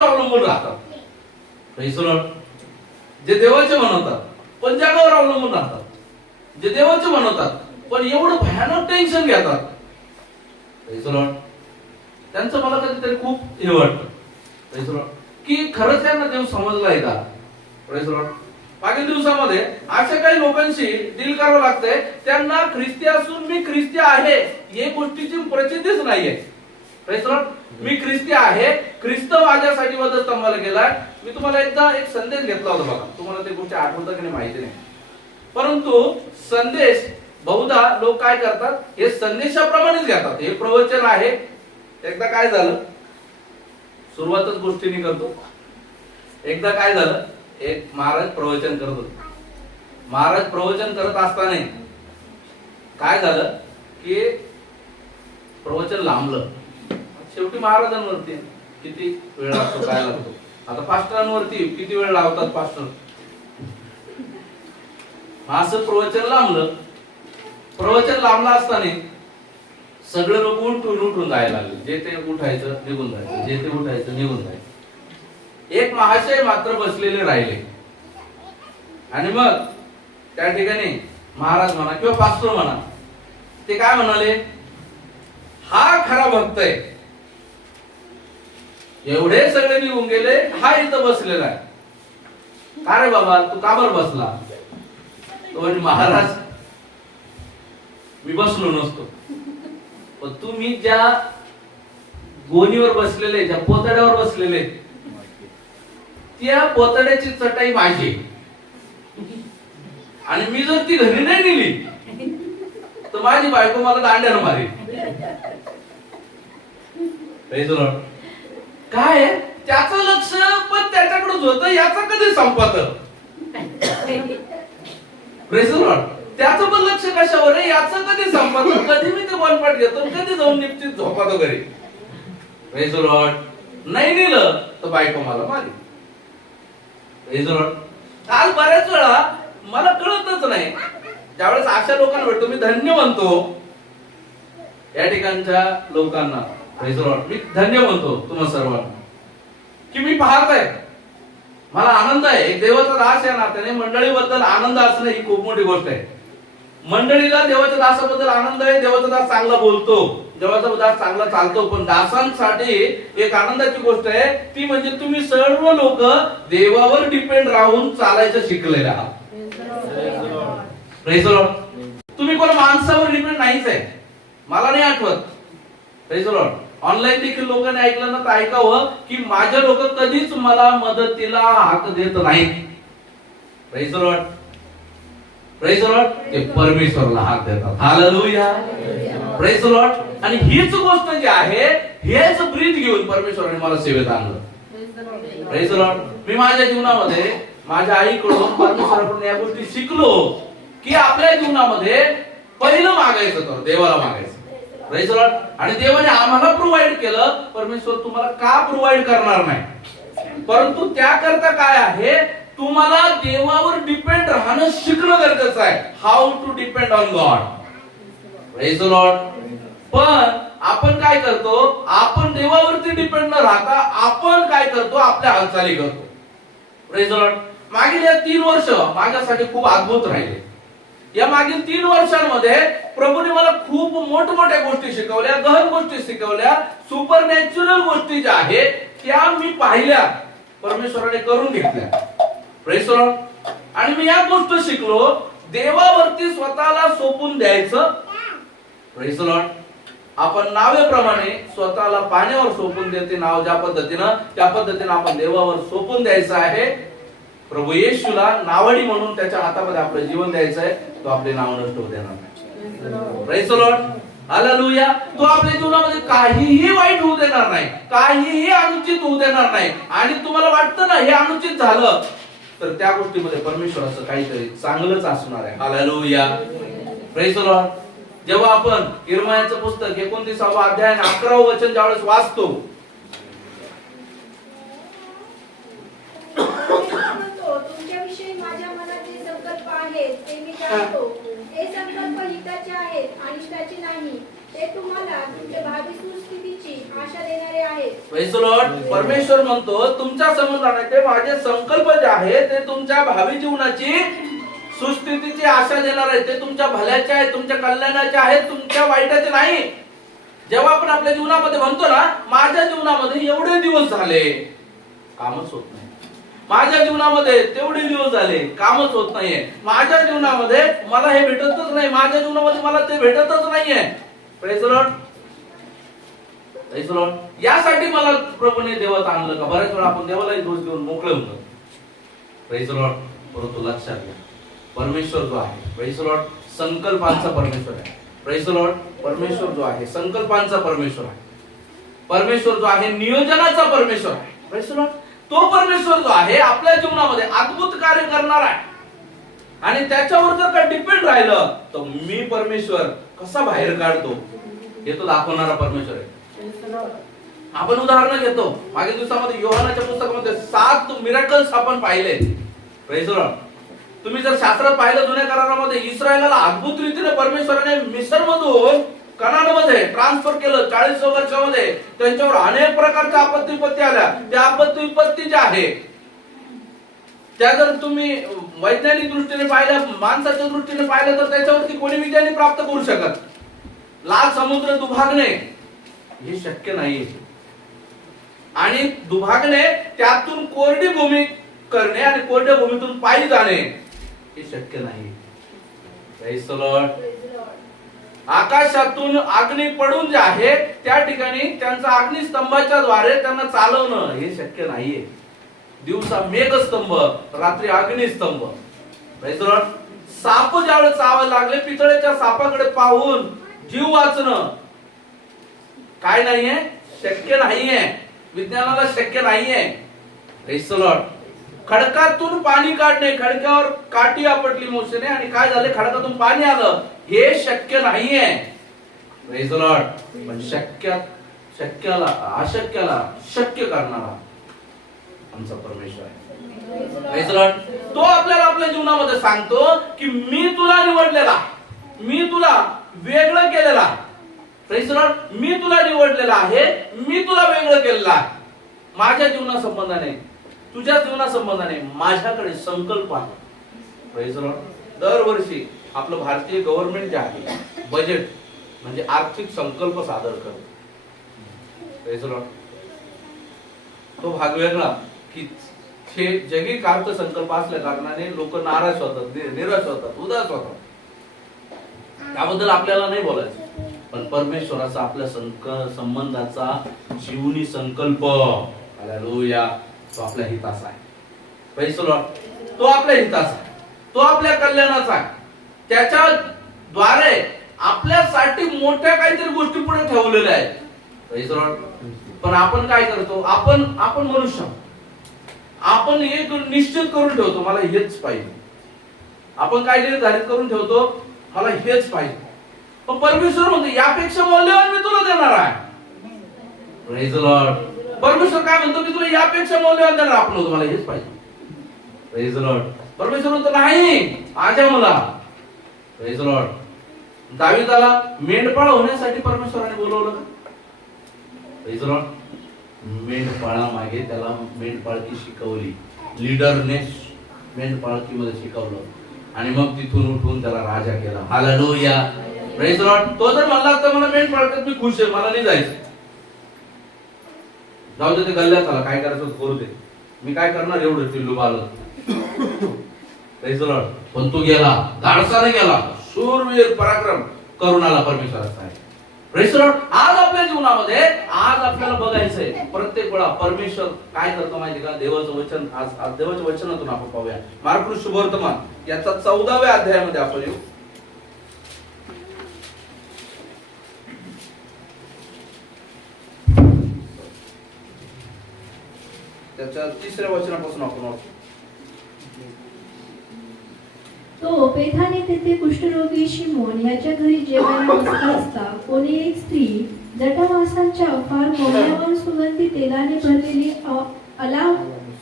अवलंबून राहतात. Praise the Lord. जे देवाचे म्हणतात पण जगावर अवलंबून राहतात. जे देवाचे म्हणतात पण एवढं भयानक टेन्शन घेतात. Praise the Lord. त्यांचं मला कधीतरी खूप हे वाटतं. Praise the Lord. की खरंच त्यांना देव समजलाय का? Praise the Lord. मागील दिवसामध्ये अशा काही लोकांशी डील करावं लागतंय त्यांना ख्रिस्ती असून मी ख्रिस्ती आहे या गोष्टीची प्रचितीच नाहीये. Praise the Lord. मी ख्रिस्ती आहे, ख्रिस्त माझ्यासाठी वधस्तंभाला गेलाय. मी तुम्हाला एकदा एक संदेश घेतला होता बघा. तुम्हाला ते गोष्टी आठवतात की नाही माहिती नाही, परंतु संदेश बहुधा लोक काय करतात, हे संदेशाप्रमाणेच घेतात. हे प्रवचन आहे. एकदा काय झालं, सुरुवातच गोष्टीने करतो. एकदा काय झालं, एक महाराज प्रवचन करत होते. महाराज प्रवचन करत असताना काय झालं की प्रवचन लांबलं. शेवटी महाराजांवरती किती वेळ लागतो काय लागतो. आता पास्टरांवरती किती वेळ लावतात पास्टर. असं प्रवचन लांबलं. प्रवचन लांबलं असताना सगळे लोक उठून जायला लागले. जे ते उठायचं निघून जायचं, जे ते उठायचं निघून जायचं. एक महाशय मात्र बसलेले राहिले. आणि मग त्या ठिकाणी महाराज म्हणा किंवा पास्टर म्हणा, ते काय म्हणाले, हा खरा भक्त आहे. एवढे सगळे निघून गेले, हा इथं बसलेला आहे. का रे बाबा तू का बरं बसला? तो म्हणजे महाराज मी बसलो नसतो, पण तुम्ही ज्या गोणीवर बसलेले, ज्या पोतड्यावर बसलेले, त्या पोतड्याची चटाई माझी. आणि मी जर ती घरी नाही नेली तर माझी बायको मला दांड्यानं मारेल. काय त्याचं लक्ष पण त्याच्याकडेच होतं, याचं कधी संपत. Praise the Lord. त्याचं पण लक्ष कशावर आहे, याचं कधी संपत. कधी मी ते बॉलपाट घेतो, कधी जाऊन निश्चित झोपातो घरी. Praise the Lord. नाही नेलं तर बायको मला मारेल. Praise the Lord. काल बऱ्याच वेळा मला कळतच नाही, ज्यावेळेस अशा लोकांना भेटतो मी धन्य म्हणतो. या ठिकाणच्या लोकांना प्रेज द लॉर्ड मी धन्य म्हणतो तुम्हा सर्वांना, की मी पाहताय, मला आनंद आहे. एक देवाचा दास या नात्याने मंडळीबद्दल आनंद असणं ही खूप मोठी गोष्ट आहे. मंडळीला देवाच्या दासाबद्दल आनंद आहे. देवाचा दास चांगला बोलतो, देवाचा दास चांगला चालतो. पण दासांसाठी एक आनंदाची गोष्ट आहे, ती म्हणजे तुम्ही सर्व लोक देवावर डिपेंड राहून चालायचं शिकलेले आहात. Praise the Lord. तुम्ही कोणा माणसावर डिपेंड नाहीच आहे. मला नाही आठवत, प्रेज द लॉर्ड, ऑनलाईन देखील लोकांनी ऐकलं ना तर ऐकावं, की माझे लोक कधीच मला मदतीला हात देत नाहीत. Praise the Lord. Praise the Lord. ते परमेश्वराला हात देतात. हालेलुया. Praise the Lord. आणि हीच गोष्ट जी आहे, हेच ब्रीथ घेऊन परमेश्वराने मला सेवेत आणलं. Praise the Lord. मी माझ्या जीवनामध्ये माझ्या आईकडून परमेश्वराकडून या गोष्टी शिकलो, की आपल्या जीवनामध्ये पहिलं मागायचं तर देवाला मागायचं. Praise the Lord. आणि देवाने आम्हाला प्रोव्हाइड केलं. परमेश्वर तुम्हाला का प्रोव्हाइड करणार नाही, परंतु त्याकरता काय आहे, तुम्हाला देवावर डिपेंड राहणं शिकणं गरजेचं आहे. How to depend on God. Praise the Lord. पण आपण काय करतो, आपण देवावरती डिपेंड न राहता आपण काय करतो, आपल्या हालचाली करतो. Praise the Lord. मागील या 3 वर्ष माझ्यासाठी खूप अद्भुत राहिले. या मागील 3 वर्षांमध्ये प्रभूने मला खूप मोठमोठ्या गोष्टी शिकवल्या, गहन गोष्टी शिकवल्या, सुपरनॅचरल गोष्टी ज्या आहेत त्या मी पाहिल्या, परमेश्वराने करून घेतल्या. Praise the Lord. आणि मी या गोष्ट शिकलो, देवावरती स्वतःला सोपून द्यायचं. Praise the Lord. आपण नावेप्रमाणे स्वतःला पाण्यावर सोपून देते नाव ज्या पद्धतीनं, त्या पद्धतीनं आपण देवावर सोपून द्यायचं आहे. प्रभू येशूला नावडी म्हणून त्याच्या हातामध्ये आपलं जीवन द्यायचं आहे. तो आपले नाव नष्ट होऊ देणार नाही. Praise the Lord. हालेलुया. तो आपल्या जीवनामध्ये काहीही वाईट होऊ देणार नाही, काहीही अनुचित होऊ देणार नाही. आणि तुम्हाला वाटतं ना हे अनुचित झालं, तर त्या गोष्टीमध्ये परमेश्वराचं काहीतरी चांगलंच असणार आहे. हालेलुया. Praise the Lord. जेव्हा आपण इर्मायाचं पुस्तक 29वा अध्याय 11वे वचन ज्यावेळेस वाचतो, तुमच्याविषयी माझ्या मनात जे संकल्प आहेत ते मी जाणतो. ते संकल्प हिताचे आहेत, अनिष्टाचे नाही. ते तुम्हाला तुमचे भावी सुस्थितीची आशा देणारे आहेत. Praise the Lord. परमेश्वर म्हणतो तुमच्या संबंधाने ते माझे संकल्प जे आहे ते तुमच्या भावी जीवनाची सुस्थितीची आशा देणार आहे. ते तुमच्या भल्याचे आहे, तुमच्या कल्याणाचे आहे, तुमच्या वाईटाचे नाही. जेव्हा आपण आपल्या जीवनामध्ये म्हणतो ना, माझ्या जीवनामध्ये एवढे दिवस झाले कामच होत नाही, माझ्या जीवनामध्ये तेवढे दिवस झाले कामच होत नाहीये, माझ्या जीवनामध्ये मला हे भेटतच नाही, माझ्या जीवनामध्ये मला ते भेटतच नाहीये. Praise the Lord. Praise the Lord. यासाठी मला प्रभूने देवात आणलं का? बऱ्याच वेळा आपण देवालाही दोष देऊन मोकळे होतो. Praise the Lord. परंतु लक्षात घ्या, परमेश्वर जो आहे, प्रेज द लॉर्ड, संकल्पांचा परमेश्वर आहे. Praise the Lord. परमेश्वर जो आहे संकल्पांचा परमेश्वर आहे. परमेश्वर जो आहे नियोजनाचा परमेश्वर आहे. Praise the Lord. तो परमेश्वर जो आहे आपल्या जीवनामध्ये अद्भुत कार्य करणार आहे. आणि त्याच्यावर जर का डिपेंड राहिलं तर मी परमेश्वर कसा बाहेर काढतो हे तो दाखवणारा परमेश्वर आहे. आपण उदाहरण घेतो. मागील दिवसामध्ये योहानाच्या पुस्तकामध्ये 7 मिरेकल्स आपण पाहिले. Praise the Lord. तुम्ही जर शास्त्रात पाहिलं जुन्या करारामध्ये इस्रायलाला अद्भुत रीतीने परमेश्वराने मिस्रमधून कनानमध्ये ट्रान्सफर केलं. 40 वर्षामध्ये त्यांच्यावर अनेक प्रकारच्या आपत्ती विपत्ती आल्या. त्या आपत्ती विपत्ती ज्या आहे त्या जर तुम्ही वैज्ञानिक दृष्टीने पाहिल्या, माणसाच्या दृष्टीने पाहिलं तर त्याच्यावरती कोणी विजय प्राप्त करू शकत. लाल समुद्र दुभागणे हे शक्य नाही. आणि दुभागणे त्यातून कोरडी भूमी करणे आणि कोरड्या भूमीतून पायी जाणे हे शक्य नाही. Praise the Lord. आकाशातून अग्नी पडून जे आहे त्या ठिकाणी त्यांचा अग्निस्तंभाच्या द्वारे त्यांना चालवणं हे शक्य नाहीये. दिवसा मेघस्तंभ, रात्री अग्निस्तंभ. Praise the Lord. साप ज्यावेळेस चावायला लागले, पितळेच्या सापाकडे पाहून जीव वाचणं काय नाहीये, शक्य नाहीये. विज्ञानाला शक्य नाहीये. Praise the Lord. खडकातून पाणी काढणे, खडकावर काठी आपटली मोसेने आणि काय झाले, खडकातून पाणी आलं, हे शक्य नाहीये. Praise the Lord. पण शक्याला अशक्याला शक्य करणारा आमचा परमेश्वर आहे. Praise the Lord. तो आपल्याला आपल्या जीवनामध्ये सांगतो की मी तुला निवडलेला, मी तुला वेगळं केलेला. Praise the Lord. मी तुला निवडलेला आहे, मी तुला वेगळं केलेलं आहे. माझ्या जीवना संबंधाने, तुझ्या जीवना संबंधाने माझ्याकडे संकल्प आहे. Praise the Lord. दरवर्षी आपलं भारतीय गव्हर्नमेंट जे आहे बजेट म्हणजे आर्थिक संकल्प सादर करतो. Praise the Lord. तो भाग वेगळा की हे जगिक अर्थसंकल्प असल्या कारणाने लोक नाराज होतात, निराश होतात, उदास होतात. त्याबद्दल आपल्याला नाही बोलायचं. पण परमेश्वराचा आपल्या संबंधाचा जीवनी संकल्प, हालेलुया, तो आपल्या हिताचा आहे. Praise the Lord. तो आपल्या हिताचा आहे, तो आपल्या कल्याणाचा आहे. त्याच्या द्वारे आपल्यासाठी मोठ्या काहीतरी गोष्टी पुढे ठेवलेल्या आहेत. Praise the Lord. पण आपण काय करतो, आपण मनुष्य, आपण एक निश्चित करून ठेवतो मला हेच पाहिजे. आपण काय निर्धारित करून ठेवतो मला हेच पाहिजे. पण परमेश्वर म्हणतो यापेक्षा मौल्यवान मी तुला देणार आहे. Praise the Lord. परमेश्वर काय म्हणतो की तुला यापेक्षा मौल्यवान देणार, आपण होतो मला हेच पाहिजे. Praise the Lord. परमेश्वर म्हणतो नाही माझ्या मुला. Praise the Lord. दावीदाला मेंढपाळ होण्यासाठी परमेश्वराने बोलवलं का? Praise the Lord. मेंढपाळा मागे त्याला मेंढपाळकी शिकवली, लीडरने मेंढपाळकीमध्ये शिकवलं आणि मग तिथून उठून त्याला राजा केला. हालेलुया. Praise the Lord. तो जर म्हणला असता मला मेंढपाळकीत मी खुश आहे, मला नाही जायचं, जाऊ दे ते गल्ल्यात आला, काय करायचं करू दे, मी काय करणार एवढं चिल्लू बालत. Praise the Lord. पण तू गेला, धाडसाने गेला, शूरवीर पराक्रम करून आला परमेश्वराचा आहे. Praise the Lord. आज आपल्या जीवनामध्ये आज आपल्याला बघायचंय प्रत्येक वेळा परमेश्वर काय करतो माहिती का? देवाचं वचन आज देवाच्या वचनातून आपण पाहूया. मार्कुस शुभवर्तमान याचा 14व्या अध्यायामध्ये आपण येऊ. त्याच्या 3ऱ्या वचनापासून आपण वाचू. तो पेठाने तेथे कुष्ठरोगी शिमोन याच्या घरी जेवायला बसला असता कोणी एक स्त्री जटामांसाच्या फार मौल्यवान सुगंधी तेलाने भरलेली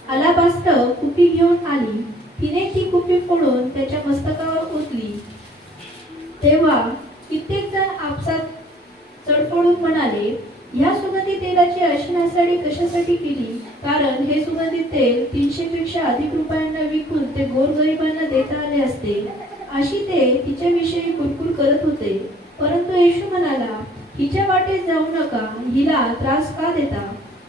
अलाबास्टर कुपी घेऊन आली. तिने ती कुपी फोडून त्याच्या मस्तकावर ओतली. तेव्हा कित्येक जण आपसात चडपडून म्हणाले, ह्या कारण हे सुगंधित तेल 300 पेक्षा अधिक रुपयांना विकून ते गोरगरिबांना देता आले असते. अशी ते तिच्याविषयी कुरकुर करत होते. परंतु येशू म्हणाला, हिच्या वाटेत जाऊ नका, हिला त्रास का देता?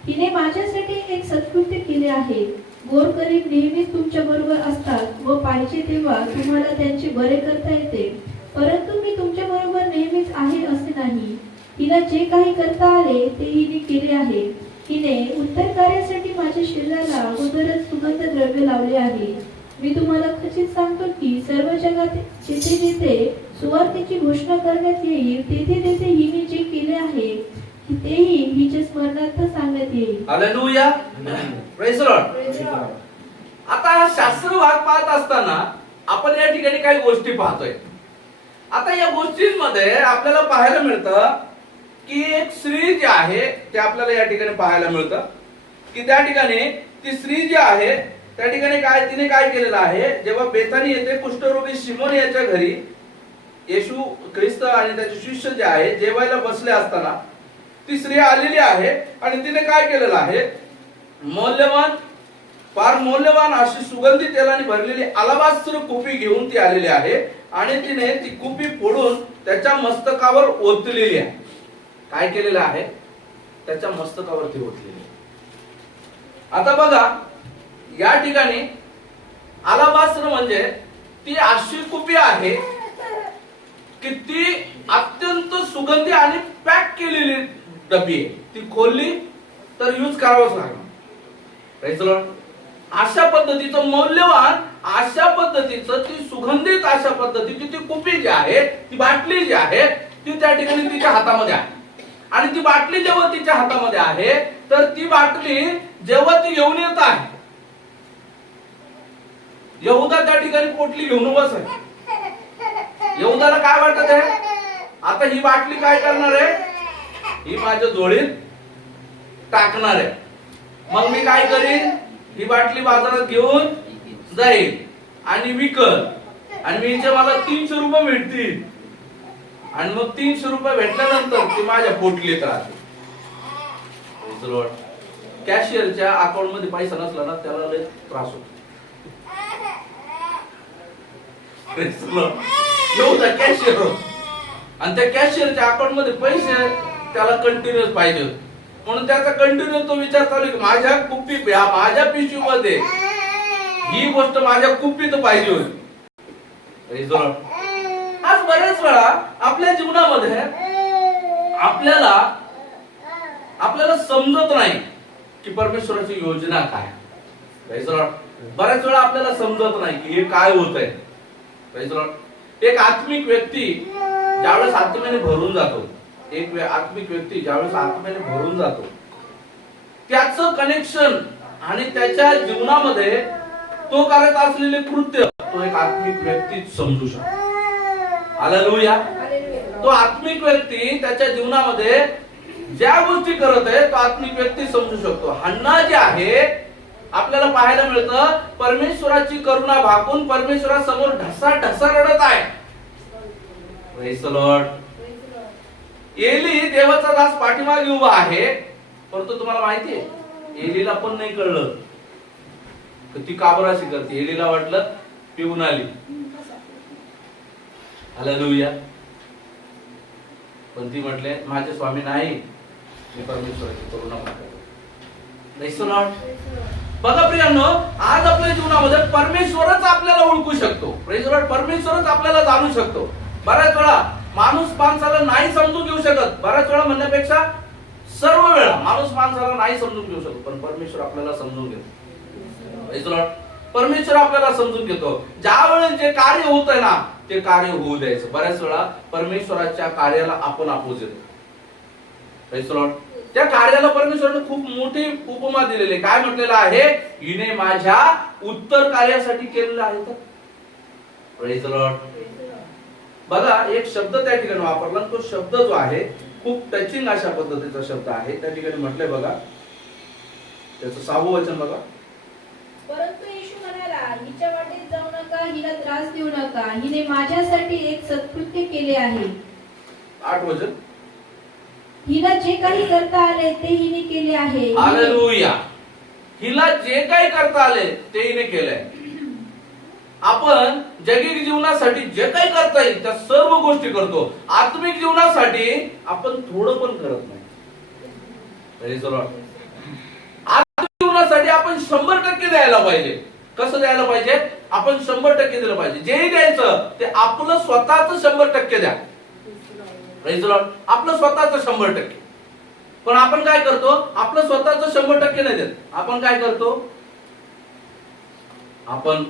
हिने माझ्यासाठी एक सत्कृत्य केले आहे. गोरगरीब नेहमीच तुमच्या बरोबर असतात व पाहिजे तेव्हा तुम्हाला त्यांचे बरे करता येते, परंतु मी तुमच्या बरोबर नेहमीच आहे असे नाही. हिला जे काही करता आले ते हिने केले आहे. हिने उत्तर कार्यासाठी माझ्या शरीराला अगोदरच सुगंध द्रव्य लावले आहे. मी तुम्हाला खचित सांगतो की सर्व जगात जिथे जिथे सुवार्तेची घोषणा करण्यात येईल तिथे तिथे हिने जे केले आहे तेही हिच्या स्मरणार्थ सांगण्यात येईल. Hallelujah, praise Lord. आता हा शास्त्र भाग पाहत असताना आपण या ठिकाणी काही गोष्टी पाहतोय. आता या गोष्टींमध्ये आपल्याला पाहायला मिळतं की एक स्त्री जी आहे ते आपल्याला या ठिकाणी पाहायला मिळतं की त्या ठिकाणी ती स्त्री जी आहे त्या ठिकाणी तिने काय केलेलं आहे. जेव्हा बेथानी येथे कुष्ठरोगी शिमोन याच्या घरी येशू ख्रिस्त आणि त्याचे शिष्य जे आहे जेवायला बसले असताना ती स्त्री आलेली आहे आणि तिने काय केलेलं आहे, फार मौल्यवान अशी सुगंधी तेलाने भरलेली अलाबास्त्र कुपी घेऊन ती आलेली आहे आणि तिने ती कुपी फोडून त्याच्या मस्तकावर ओतलेली आहे. काय केलेलं आहे, त्याच्या मस्तकावर ती ओतलेली. आता बघा या ठिकाणी अलाबास्त्र म्हणजे ती अशी कुपी आहे की ती अत्यंत सुगंधी आणि पॅक केलेली डबी आहे. ती खोलली तर यूज करावंच लागणार. Praise Lord. अशा पद्धतीचं मौल्यवान, अशा पद्धतीचं ती सुगंधित, अशा पद्धतीची ती कुपी जी आहे, ती बाटली जी आहे ती त्या ठिकाणी तिच्या हातामध्ये आहे. आणि ती बाटली जेव्हा तिच्या हातामध्ये आहे तर ती बाटली जेव्हा ती घेऊन येत आहे, यहुदा त्या ठिकाणी पोटली घेऊन उभाच आहे. यहुदाला काय वाटत आहे, आता ही बाटली काय करणार आहे, ही माझ्या जोडीत टाकणार आहे. मग मी काय करीन, ही बाटली बाजारात घेऊन जाईल आणि विकल आणि मी मला 300 रुपये भेटतील आणि मग 300 रुपये भेटल्यानंतर ती माझ्या पोटलीत राहते. कॅशियरच्या अकाउंट मध्ये पैसा नसला ना त्याला लय त्रास होतो. एवढा कॅशियर होत आणि त्या कॅशियरच्या अकाउंट मध्ये पैसे त्याला कंटिन्युअस पाहिजे होते. म्हणून त्याचा कंटिन्यू तो विचार चालू की माझ्या कुप्पी, माझ्या पिशवीमध्ये ही गोष्ट माझ्या कुप्पीत पाहिजे होती. आज बऱ्याच वेळा आपल्या जीवनामध्ये आपल्याला समजत नाही की परमेश्वराची योजना काय. बऱ्याच वेळा आपल्याला समजत नाही की हे काय होतंय. एक आत्मिक व्यक्ती ज्यावेळेस आत्म्याने भरून जातो, आत्मिक व्यक्ती ज्यावेळेस आत्म्याने भरून जातो, त्याचं कनेक्शन आणि त्याच्या जीवनामध्ये तो करत असलेले कृत्य तो एक आत्मिक व्यक्ती समजू शकतो. हालेलुया. तो आत्मिक व्यक्ती त्याच्या जीवनामध्ये ज्या गोष्टी करत आहे तो आत्मिक व्यक्ती समजू शकतो. हन्ना जे आहे आपल्याला पाहायला मिळतं, परमेश्वराची करुणा भागून परमेश्वरासमोर ढसा ढसा रडत आहे. Praise the Lord. एली देवाचा दास पाठीमागे उभा आहे, परंतु तुम्हाला माहिती आहे एलीला पण नाही कळलं ती काबराशी करते. एलीला वाटलं पिऊन आली. हालेलुया. पण ती म्हटले माझे स्वामी नाही, मी परमेश्वराची करुणा मागतो. Praise the Lord. बघा प्रियांनो, आज आपल्या जीवनामध्ये परमेश्वरच आपल्याला ओळखू शकतो. Praise the Lord. परमेश्वरच आपल्याला जाणू शकतो. बऱ्याच वेळा माणूस माणसाला नाही समजून घेऊ शकत. बऱ्याच वेळा म्हणण्यापेक्षा सर्व वेळा माणूस माणसाला नाही समजून घेऊ शकतो, पण परमेश्वर आपल्याला समजून घेतो. Praise the Lord. परमेश्वर आपल्याला समजून घेतो. ज्या वेळेस जे कार्य होत आहे ना ते कार्य होऊ द्यायचं. बऱ्याच वेळा परमेश्वराच्या कार्याला आपण अपोज येतो. Praise the Lord. त्या कार्याला परमेश्वराने खूप मोठी उपमा दिलेली आहे. काय म्हटलेलं आहे, हिने माझ्या उत्तर कार्यासाठी केलेलं आहे. तर प्रेज द लॉर्ड. बघा एक शब्द त्या ठिकाणी वापरला, तो शब्द जो आहे खूप टचिंग अशा पद्धतीचा शब्द आहे. त्या ठिकाणी म्हटलंय बघा, त्याचं 6वं वचन बघा. परंतु येशू म्हणाला, हिच्या वाटेत जाऊ नका, हिला त्रास देऊ नका, हिने माझ्यासाठी एक सत्कृत्य केले आहे. 8 वचन. हिला जे काही करता आले ते हिने केले आहे. हालेलुया. हिला जे काही करता आले ते हिने केलंय. आपण जैविक जीवनासाठी जे काही करता येईल त्या सर्व गोष्टी करतो. आत्मिक जीवनासाठी आपण थोडं पण करत नाही. Praise the Lord. आत्मिक जीवनासाठी आपण 100% द्यायला पाहिजे. कसं द्यायला पाहिजे? आपण 100% दिलं पाहिजे. जेही द्यायचं ते आपलं स्वतःच 100% द्या. Praise the Lord. आपलं स्वतःच 100%. पण आपण काय करतो? आपलं स्वतःच 100% नाही देत. आपण काय करतो? आपण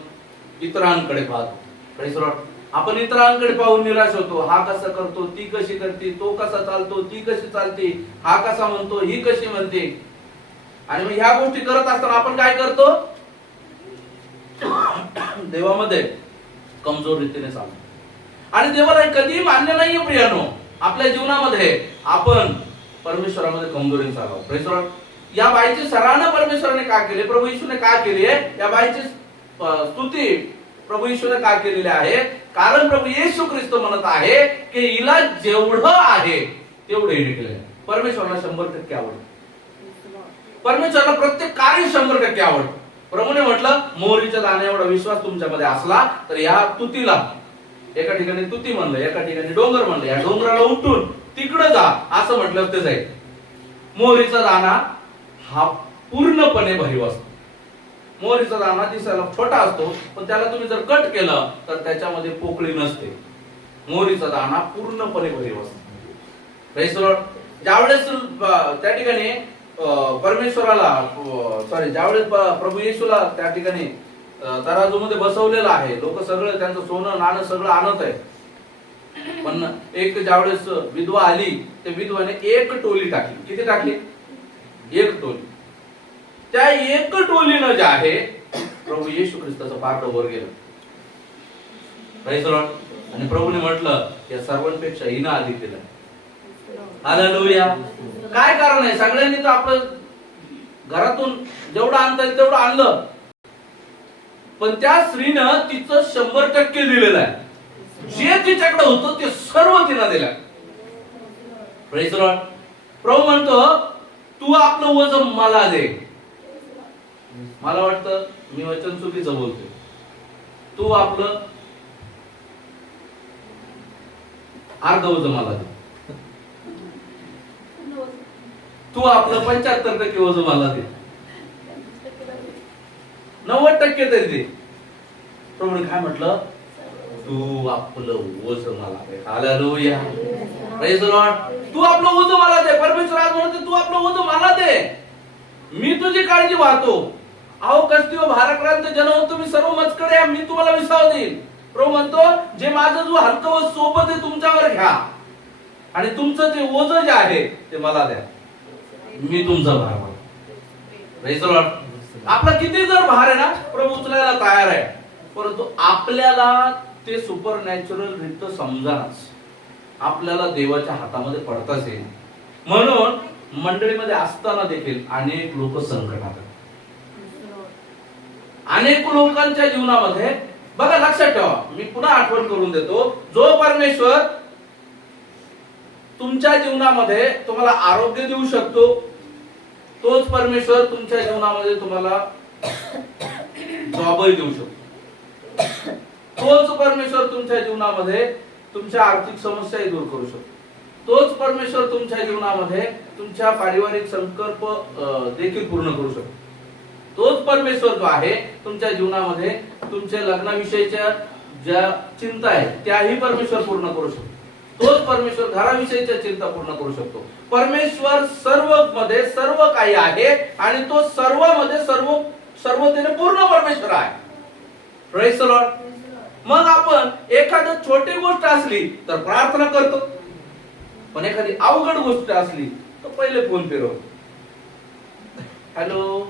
इतरांकडे पाहतो. Praise the Lord. आपण इतरांकडे पाहून निराश होतो. हा कसा करतो, ती कशी करते, तो कसा चालतो, ती कशी चालते, हा कसा म्हणतो, ही कशी म्हणते. आणि मग ह्या गोष्टी करत असताना आपण काय करतो? देवामध्ये कमजोर रीतीने चालतो. आणि देवाला कधीही मान्य नाहीये प्रियानो आपल्या जीवनामध्ये आपण परमेश्वरामध्ये कमजोरी चालवतो. Praise the Lord. या बाईची सराहना परमेश्वराने का केली, प्रभू येशूने का केली आहे? या बाईची स्तुती प्रभू येशूने का केलेली आहे? कारण प्रभू येशू ख्रिस्त म्हणत आहे की हिला जेवढं आहे तेवढे हिने केले. परमेश्वराला 100% आवडतं. परमेश्वराला प्रत्येक कार्य 100% आवडतं. प्रभूने म्हटलं मोहरीच्या दाण्या एवढा विश्वास तुमच्यामध्ये असला तर या तुतीला, एका ठिकाणी तुती म्हणलं, एका ठिकाणी डोंगर म्हणलं, या डोंगराला उठून तिकडे जा असं म्हटलं ते जाईल. मोहरीचा दाणा हा पूर्णपणे भरीव असतो. मोहरीचा दाणा दिसायला छोटा असतो पण त्याला तुम्ही जर कट केलं तर त्याच्यामध्ये पोकळी नसते. मोहरीचा दाणा पूर्णपणे भरीव असतो. Praise the Lord. ज्यावेळेस त्या ठिकाणी परमेश्वराला ज्यावेळेस प्रभू येशूला त्या ठिकाणी तराजूमध्ये बसवलेलं आहे, लोक सगळं त्यांचं सोनं नाणं सगळं आणत आहे. पण एक ज्यावेळेस विधवा आली, त्या विधवाने एक टोली टाकली. किती टाकली? एक टोली. त्या एक टोलीनं जे आहे प्रभू येशू ख्रिस्ताचं पारडं वर गेलं. Praise the Lord. आणि प्रभूने म्हटलं या सर्वांपेक्षा हिनं आधी केलं. हालेलुया. काय कारण आहे? सगळ्यांनी तर आपलं घरातून जेवढं आणता येईल तेवढं आणलं, पण त्या स्त्रीनं तिचं 100% दिलेलं आहे. जे तिच्याकडे होतं ते सर्व तिनं दिलं. Praise the Lord. प्रभू म्हणतो तू आपलं वजन मला दे. मला वाटतं मी वचन चुकीचं बोलतोय. तू आपलं अर्ध वजन मला दे. तू आपलं 75% वजन मला दे. 90% तरी दे. प्रभूने काय म्हटलं? तू आपलं वजन मला दे. हालेलुया. Praise the Lord. तू आपलं वजन मला दे. परमेश्वर आज म्हणतो तू आपलं वजन मला दे. मी तुझी काळजी वाहतो. अहो कष्टी व भाराक्रांत जन हो तुम्ही सर्व मजकडे या, मी तुम्हाला विसाव देईल. प्रभू म्हणतो जे माझं जो हलकं व सोपं ते तुमच्यावर घ्या आणि तुमचं जे ओझं जे आहे ते मला द्या, मी तुमचा भार वाहतो. Praise the Lord. आपला किती जर भार आहे ना प्रभू उचलायला तयार आहे, परंतु आपल्याला ते सुपरनॅचरल रीत समजाच, आपल्याला देवाच्या हातामध्ये पडताच येईल. म्हणून मंडळीमध्ये असताना देखील अनेक लोक संकटात, अनेक लोकांच्या जीवनामध्ये बघा, लक्षात ठेवा, मी पुन्हा आठवण करून देतो, जो परमेश्वर तुमच्या जीवनामध्ये तुम्हाला आरोग्य देऊ शकतो, तोच परमेश्वर तुमच्या जीवनामध्ये तुम्हाला जॉबही देऊ शकतो. तोच परमेश्वर तुमच्या जीवनामध्ये तुमच्या आर्थिक समस्याही दूर करू शकतो. तोच परमेश्वर तुमच्या जीवनामध्ये तुमच्या पारिवारिक संकल्प देखील पूर्ण करू शकतो. तोच परमेश्वर जो आहे तुमच्या जीवनामध्ये तुमच्या लग्नाविषयीच्या ज्या चिंता आहेत त्याही परमेश्वर पूर्ण करू शकतो. तोच परमेश्वर घराविषयीच्या चिंता पूर्ण करू शकतो. परमेश्वर सर्व मध्ये सर्व काही आहे आणि तो सर्व मध्ये सर्वतेने पूर्ण परमेश्वर आहे. Praise the Lord. मग आपण एखादी छोटी गोष्ट असली तर प्रार्थना करतो, पण एखादी अवघड गोष्ट असली तर पहिले फोन फिरवतो. हॅलो,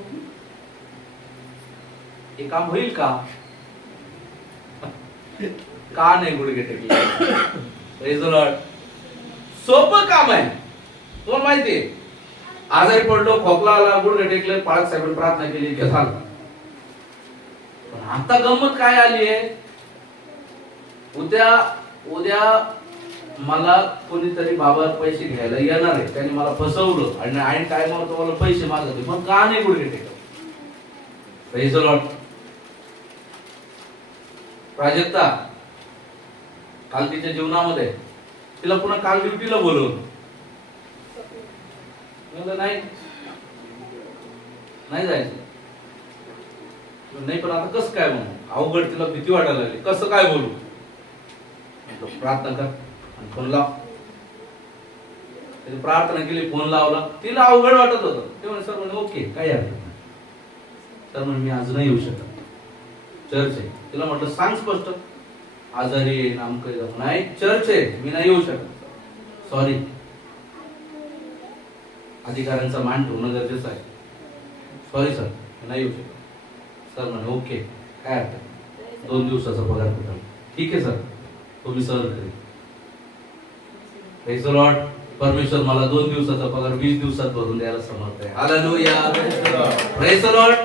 हे काम होईल का? का नाही गुडघे टेकले? Praise the Lord. सोपं काम आहे. तुम्हाला माहितीये, आजारी पडलो, खोकला आला, गुडघे टेकले, पाळक साहेब प्रार्थना केली की झालं. पण आता गंमत काय आली आहे, उद्या मला कोणीतरी बाबा पैसे घ्यायला येणार आहे, त्याने मला फसवलं आणि ऐन टायमावर तुम्हाला पैसे मागत, मग का नाही गुडघे टेकले? Praise the Lord. प्राजक्ता काल तिच्या जीवनामध्ये तिला पुन्हा काल ड्युटीला बोलवलं. म्हणलं नाही जायचं. नाही पण आता कसं काय म्हणू, अवघड. तिला भीती वाटायला लागली. कसं काय बोलू. प्रार्थना कर आणि फोन लाव. तिने प्रार्थना केली, फोन लावला. तिला अवघड वाटत होतं. ते म्हणे सर म्हणे ओके काय हरकत नाही. सर म्हणे मी आज नाही येऊ शकत, चर्च आहे. तिला म्हटलं सांग स्पष्ट, आजारी आहे नामकं. नाही चर्च आहे, मी नाही येऊ शकत. सॉरी. अधिकाऱ्यांचा मान ठेवणं गरजेचं आहे. सॉरी सर, मी नाही येऊ शकत. सर म्हणे ओके काय हरकत नाही. 2 दिवसाचा पगार कुठं. ठीक आहे सर, तुम्ही सहन करेल. Praise the Lord. परमेश्वर मला 2 दिवसाचा पगार 20 दिवसात भरून द्यायला समर्थ आहे. हालेलुया. Praise the Lord.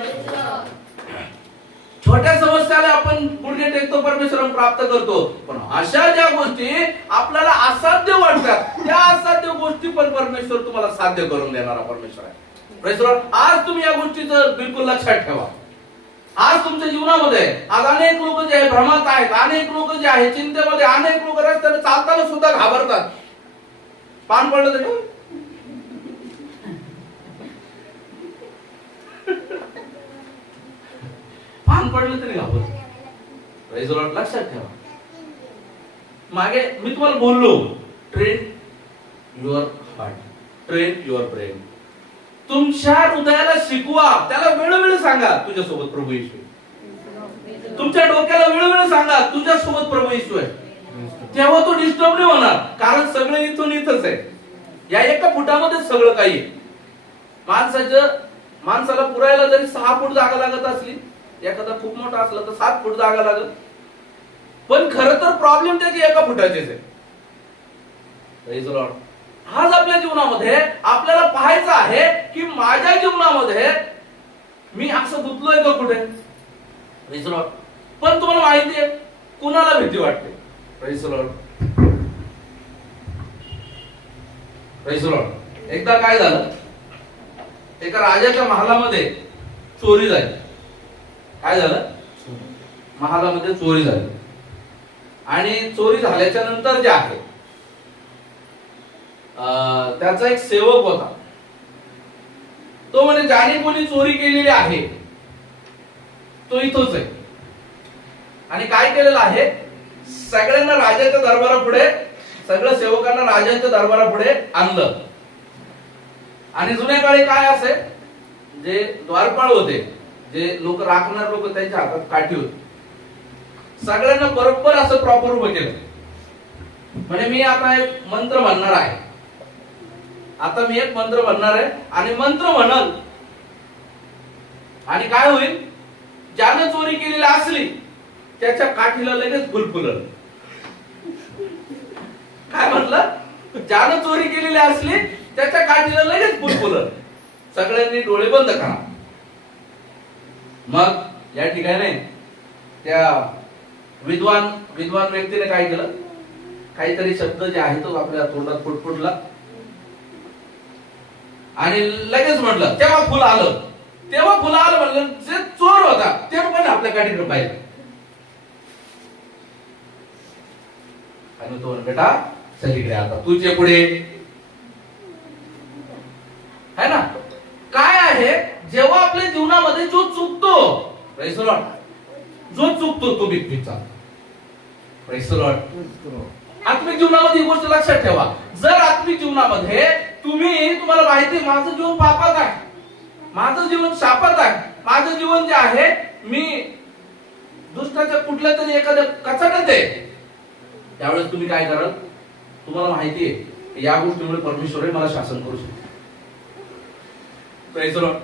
छोट्या समस्याला आपण पुढे टेकतो, परमेश्वर प्राप्त करतो. पण अशा ज्या गोष्टी आपल्याला असाध्य वाटतात, त्या असाध्य गोष्टी पण परमेश्वर तुम्हाला साध्य करून देणारा परमेश्वर आहे. Praise the Lord. आज तुम्ही या गोष्टीचं बिलकुल लक्षात ठेवा. आज तुमच्या जीवनामध्ये आज अनेक लोक जे आहे भ्रमात आहेत, अनेक लोक जे आहे चिंतेमध्ये, अनेक लोक रस्त्याने चालताना सुद्धा घाबरतात. पान पडलं तरी पान पडलं तरी घाबरतात. Praise the Lord. लक्षात ठेवा. मागे मी तुम्हाला बोललो, train your heart, train your brain. तुमच्या हृदयाला शिकवा, त्याला वेळोवेळी सांगा तुझ्यासोबत प्रभू येशू आहे. तुमच्या डोक्याला वेळोवेळी सांगा तुझ्यासोबत प्रभू येशू आहे. तेव्हा तो डिस्टर्ब नाही होणार. कारण सगळं इथून इथंच आहे. या एका फुटामध्ये सगळं काही आहे. माणसाला पुरायला जरी 6 फूट जागा लागत असली, एखादा खूप मोठा असला तर 7 फूट जागा लागत. पण खरं तर प्रॉब्लेम त्याची 1 फुटाचेच आहे. Praise the Lord. आज आपल्या जीवनामध्ये आपल्याला पाहायचं आहे की माझ्या जीवनामध्ये मी असं गुंतलोय का कुठे. Praise the Lord. पण तुम्हाला माहिती आहे कुणाला भीती वाटते. Praise the Lord. Praise the Lord. एकदा काय झालं, एका राजाच्या महालामध्ये चोरी झाली. काय झालं, महालामध्ये चोरी झाली. आणि चोरी झाल्याच्या नंतर जे आहे त्याचा एक सेवक होता. तो म्हणजे ज्याने कोणी चोरी केलेली आहे तो इथंच आहे. आणि काय केलेलं आहे, सगळ्यांना राजाच्या दरबारापुढे, सगळ्या सेवकांना राजाच्या दरबारापुढे आणलं. आणि जुन्या काळी काय असे, जे द्वारपाळ होते, जे लोक राखणार लोक, त्यांच्या हातात काठी होती. सगळ्यांना बरोबर असं प्रॉपर उभं केलं. म्हणजे मी आता एक मंत्र म्हणणार आहे, आता मी एक मंत्र म्हणणार आहे आणि मंत्र म्हणाल आणि काय होईल, ज्याने चोरी केलेली असली त्याच्या काठीला लगेच फुल फुलल. काय म्हटलं, ज्याने चोरी केलेली असली त्याच्या काठीला लगेच फुल फुलल. सगळ्यांनी डोळे बंद करा. मग या ठिकाणी त्या विद्वान व्यक्तीने काय केलं, काहीतरी शब्द जे आहे तो आपल्या तोंडात फुटफुटला आणि लगेच म्हटलं तेव्हा फुल आलं. तेव्हा फुल आलं म्हणलं, जे चोर होता ते पण आपल्या काठीकडे पाहिजे. आणि तो बेटा चल इकडे, आता तुझे पुढे है ना. काय आहे, जेव्हा आपल्या जीवनामध्ये जो चुकतो, प्रेज द लॉर्ड, जो चुकतो तो बिगबीचा. Praise the Lord. आत्मिक जीवनामध्ये ही गोष्ट लक्षात ठेवा. जर आत्मिक जीवनामध्ये तुम्हाला माहिती माझं जीवन पापात आहे, माझं जीवन शापात आहे, माझं जीवन जे आहे मी दुष्टाच्या कुठल्या तरी एखाद्या कचाट्यात आहे, त्यावेळेस तुम्ही काय कराल, तुम्हाला माहिती आहे या गोष्टीमुळे परमेश्वर मला शासन करू शकतो. Praise the Lord.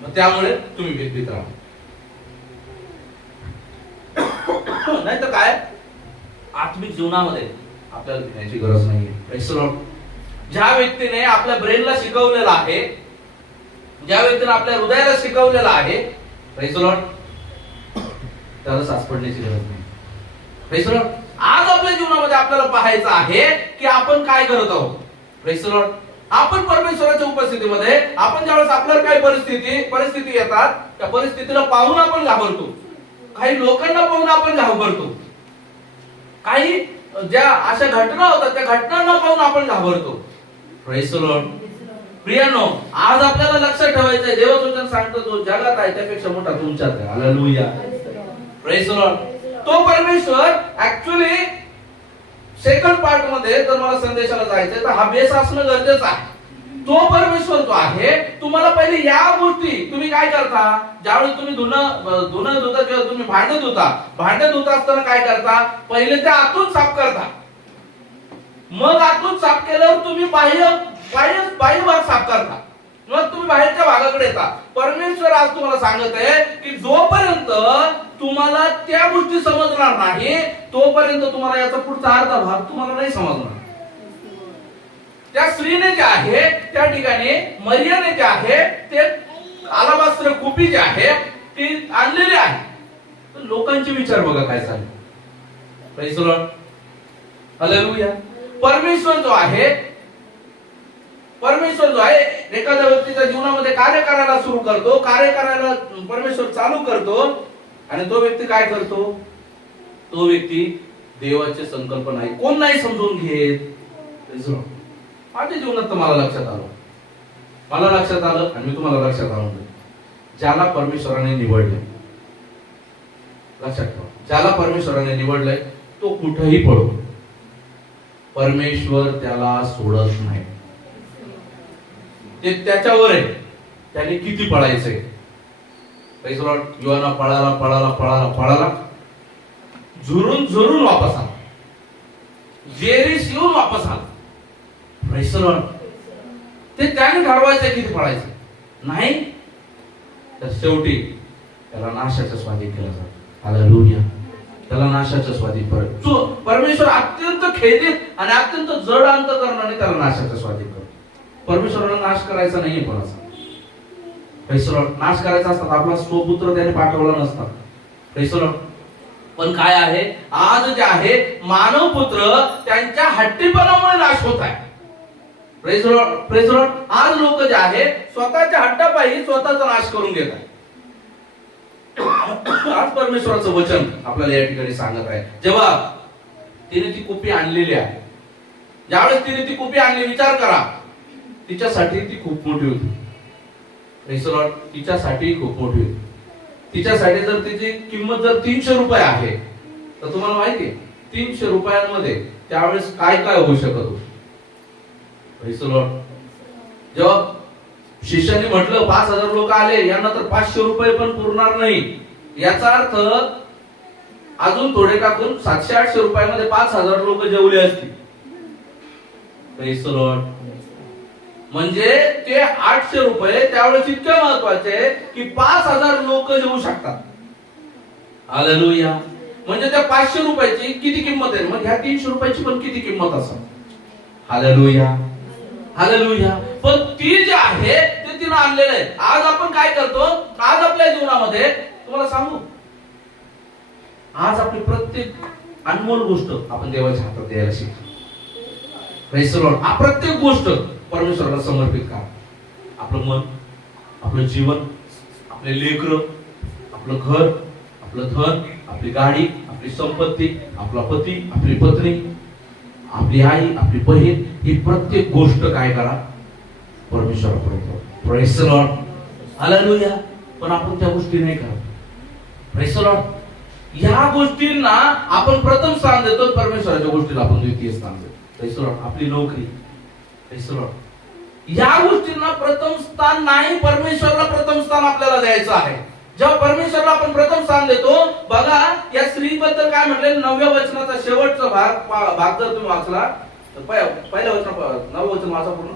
मग त्यामुळे तुम्ही भीत राहा. नाही तर काय, आत्मिक जीवनामध्ये आपल्याला भिण्याची गरज नाहीये. Praise the Lord. ज्या व्यक्तीने आपल्या ब्रेनला शिकवलेलं आहे, ज्या व्यक्तीने आपल्या हृदयाला शिकवलेलं आहे, प्रेज द लॉर्ड, त्याला सापडण्याची गरज नाही. Praise the Lord. आज आपल्या जीवनामध्ये आपल्याला पाहायचं आहे की आपण काय करत आहोत. Praise the Lord. आपण परमेश्वराच्या उपस्थितीमध्ये आपण ज्यावेळेस आपल्यावर काही परिस्थिती येतात, त्या परिस्थितीला पाहून आपण घाबरतो, काही लोकांना पाहून आपण घाबरतो, काही ज्या अशा घटना होतात त्या घटनांना पाहून आपण घाबरतो. Praise the Lord. प्रियानो, आज आपल्याला लक्षात ठेवायचंय, देवाचं वचन सांगतो जो जगात आहे त्यापेक्षा मोठा तुमच्यात आहे. हालेलुया. Praise the Lord. तो परमेश्वर ऍक्च्युअली सेकंड पार्ट मध्ये जर मला संदेशाला जायचंय तर हा बेस असणं गरजेचं आहे. तो परमेश्वर जो आहे, तुम्हाला पहिले या गोष्टी, तुम्ही काय करता ज्यावेळी तुम्ही धुणं धुता किंवा तुम्ही भांडे धुता असताना काय करता, पहिले ते आतून साफ करता, मग आतून साफ केल्यावर तुम्ही बाह्य भाग साफ करता, मग तुम्ही बाहेरच्या भागाकडे येता. परमेश्वर आज तुम्हाला सांगत आहे की जोपर्यंत तुम्हाला त्या गोष्टी समजणार नाही तोपर्यंत तुम्हाला याचा पुढचा अर्धा भाग तुम्हाला नाही समजणार. त्या स्त्रीने जे आहे त्या ठिकाणी, मरियाने जे आहे ते अलाबास्त्र कुपी जे आहे ती आणलेली आहे, तर लोकांचे विचार बघा काय चालले. Praise the Lord. हालेलुया. परमेश्वर जो आहे एखाद्या व्यक्तीच्या जीवनामध्ये कार्य करायला सुरू करतो, कार्य करायला परमेश्वर चालू करतो, आणि तो व्यक्ती काय करतो, तो व्यक्ती देवाचे संकल्प नाही, कोण नाही समजून घेत. माझ्या जीवनात तर मला लक्षात आलं आणि मी तुम्हाला लक्षात आणून देतो, ज्याला परमेश्वराने निवडले, लक्षात ठेवा, ज्याला परमेश्वराने निवडलंय तो कुठेही पडो, परमेश्वर त्याला सोडत नाही. ते त्याच्यावर आहे, त्याने किती पळायचंय. Praise the Lord. युवाना पळाला झुरून वापस आला, जेरीस येऊन वापस आला. Praise the Lord. ते त्याने ठरवायचं किती पळायचं, नाही तर शेवटी त्याला नाशाच्या स्वाधी केला जातो. हालेलुया. त्याला नाशाच्या स्वाधी परमेश्वर अत्यंत खेदित आणि अत्यंत जड अंतकरणाने त्याला नाशाच्या स्वाधी करतो. परमेश्वराला नाश करायचा नाहीये कोणाचा. Praise the Lord. नाश करायचा असतात आपला स्वपुत्र त्याने पाठवला नसता. Praise the Lord. पण काय आहे, आज जे आहे मानव पुत्र त्यांच्या हट्टीपणामुळे नाश होत आहे. Praise the Lord. Praise the Lord. आज लोक जे आहे स्वतःच्या हट्टापायी स्वतःचा नाश करून घेत आहे. आज परमेश्वराचं वचन आपल्याला या ठिकाणी सांगत आहे, जेव्हा तिने ती कुपी आणलेली आहे, ज्यावेळेस तिने ती कुपी आणली, विचार करा, तिच्यासाठी ती खूप मोठी होती. Praise the Lord. तिच्यासाठी खूप मोठी होती. तिच्यासाठी जर तिची किंमत जर 300 रुपये आहे, तर तुम्हाला माहिती आहे 300 रुपयांमध्ये त्यावेळेस काय काय होऊ शकत होतं. Praise the Lord. जेव्हा शिष्याने म्हटलं 5000 लोक आले, यांना तर 500 रुपये पण पुरणार नाही, याचा अर्थ अजून थोडे टाकून 700-800 रुपयामध्ये 5000 लोक जेवले असतील. Praise the Lord. म्हणजे ते 800 रुपये त्यावेळेस इतके महत्वाचे की 5000 लोक जेवू शकतात. हालेलुया. म्हणजे त्या 500 रुपयाची किती किंमत आहे, मग ह्या 300 रुपयाची पण किती किंमत असेल. हालेलुया. हालेलुया. पण ती जे आहे ते तिने आणलेलं आहे. आज आपण काय करतो, आज आपल्या जीवनामध्ये तुम्हाला सांगू, आज आपली प्रत्येक अनमोल गोष्ट आपण देवाच्या हातात द्यायला शिकतो. Praise the Lord. प्रत्येक गोष्ट परमेश्वराला समर्पित करा. आपलं मन, आपलं जीवन, आपले लेकरं, आपलं घर, आपलं धन, आपली गाडी, आपली संपत्ती, आपला पती, आपली पत्नी, आपली आई, आपली बहीण, ही प्रत्येक गोष्ट काय करा, परमेश्वरापर्यंत. Praise the Lord. हालेलुया. पण आपण त्या गोष्टी नाही करत. Praise the Lord. या गोष्टींना आपण प्रथम स्थान देतो, परमेश्वराच्या गोष्टीला आपण द्वितीय स्थान देतो. Praise the Lord. आपली नोकरी, प्रेज द लॉर्ड, या गोष्टींना प्रथम स्थान नाही, परमेश्वराला प्रथम स्थान आपल्याला द्यायचं आहे. जेव्हा परमेश्वराला आपण प्रथम स्थान देतो, बघा या स्त्रीबद्दल काय म्हटले, 9व्या वचनाचा शेवटचा भाग जर तुम्ही वाचला तर पहिल्या वचन 9वं वचन वाचा पूर्ण.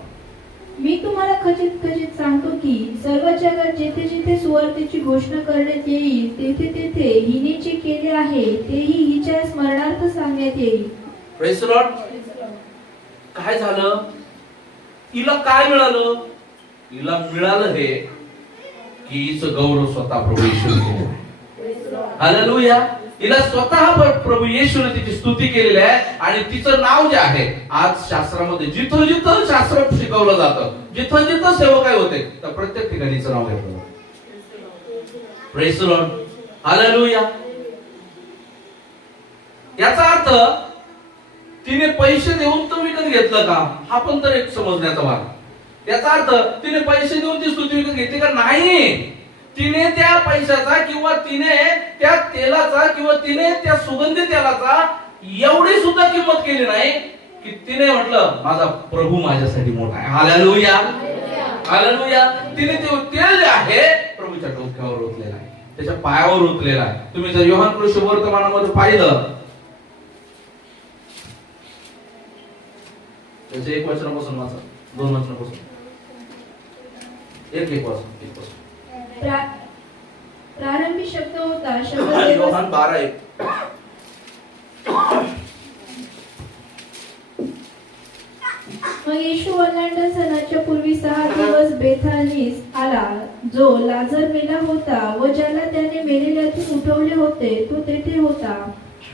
मी तुम्हाला खचित सांगतो की सर्व जगात जेथे जेथे सुवार्तेची घोषणा करण्यात येईल तेथे तेथे हिने जे केले आहे तेही हिच्या स्मरणार्थ सांगण्यात येईल. Praise the Lord. काय झालं, हिला काय मिळालं, हिला मिळालं हे की हिचं गौरव स्वतः प्रभू येशूने केलं. हालेलुया. हिला स्वतः प्रभू येशूने तिची स्तुती केलेली आहे आणि तिचं नाव जे आहे आज शास्त्रामध्ये जिथं जिथं शास्त्र शिकवलं जातं, जिथं जिथं सेवकाई होते, तर प्रत्येक ठिकाणी हिचं नाव घेतलं जातं. Praise the Lord, hallelujah. याचा अर्थ तिने पैसे देऊन तो विकत घेतलं का, हा पण तर एक समजण्याचा भाग. याचा अर्थ तिने पैसे देऊन ती स्तुती विकत घेतली का, नाही. तिने त्या पैशाचा किंवा तिने त्या तेलाचा किंवा तिने त्या सुगंधी तेलाचा एवढी सुद्धा किंमत केली नाही की तिने म्हटलं माझा प्रभू माझ्यासाठी मोठा आहे. Hallelujah, hallelujah. तिने ते तेल जे आहे प्रभूच्या डोक्यावर ओतलेलं आहे, त्याच्या पायावर ओतलेलं आहे. तुम्ही जर योहान कृष्ण वर्तमानामध्ये पाहिलं, त्याचे 1 वचनापासून वाचा, 2 वचनापासून, एक वाचा. प्रारंभी शब्द होता, शब्द योहान 12:1. मग येशू ओलांडण सणाच्या पूर्वी 6 दिवस बेथानीस आला, जो लाजर मेला होता व ज्याला त्याने मेलेल्यातून उठवले होते तो तेथे होता.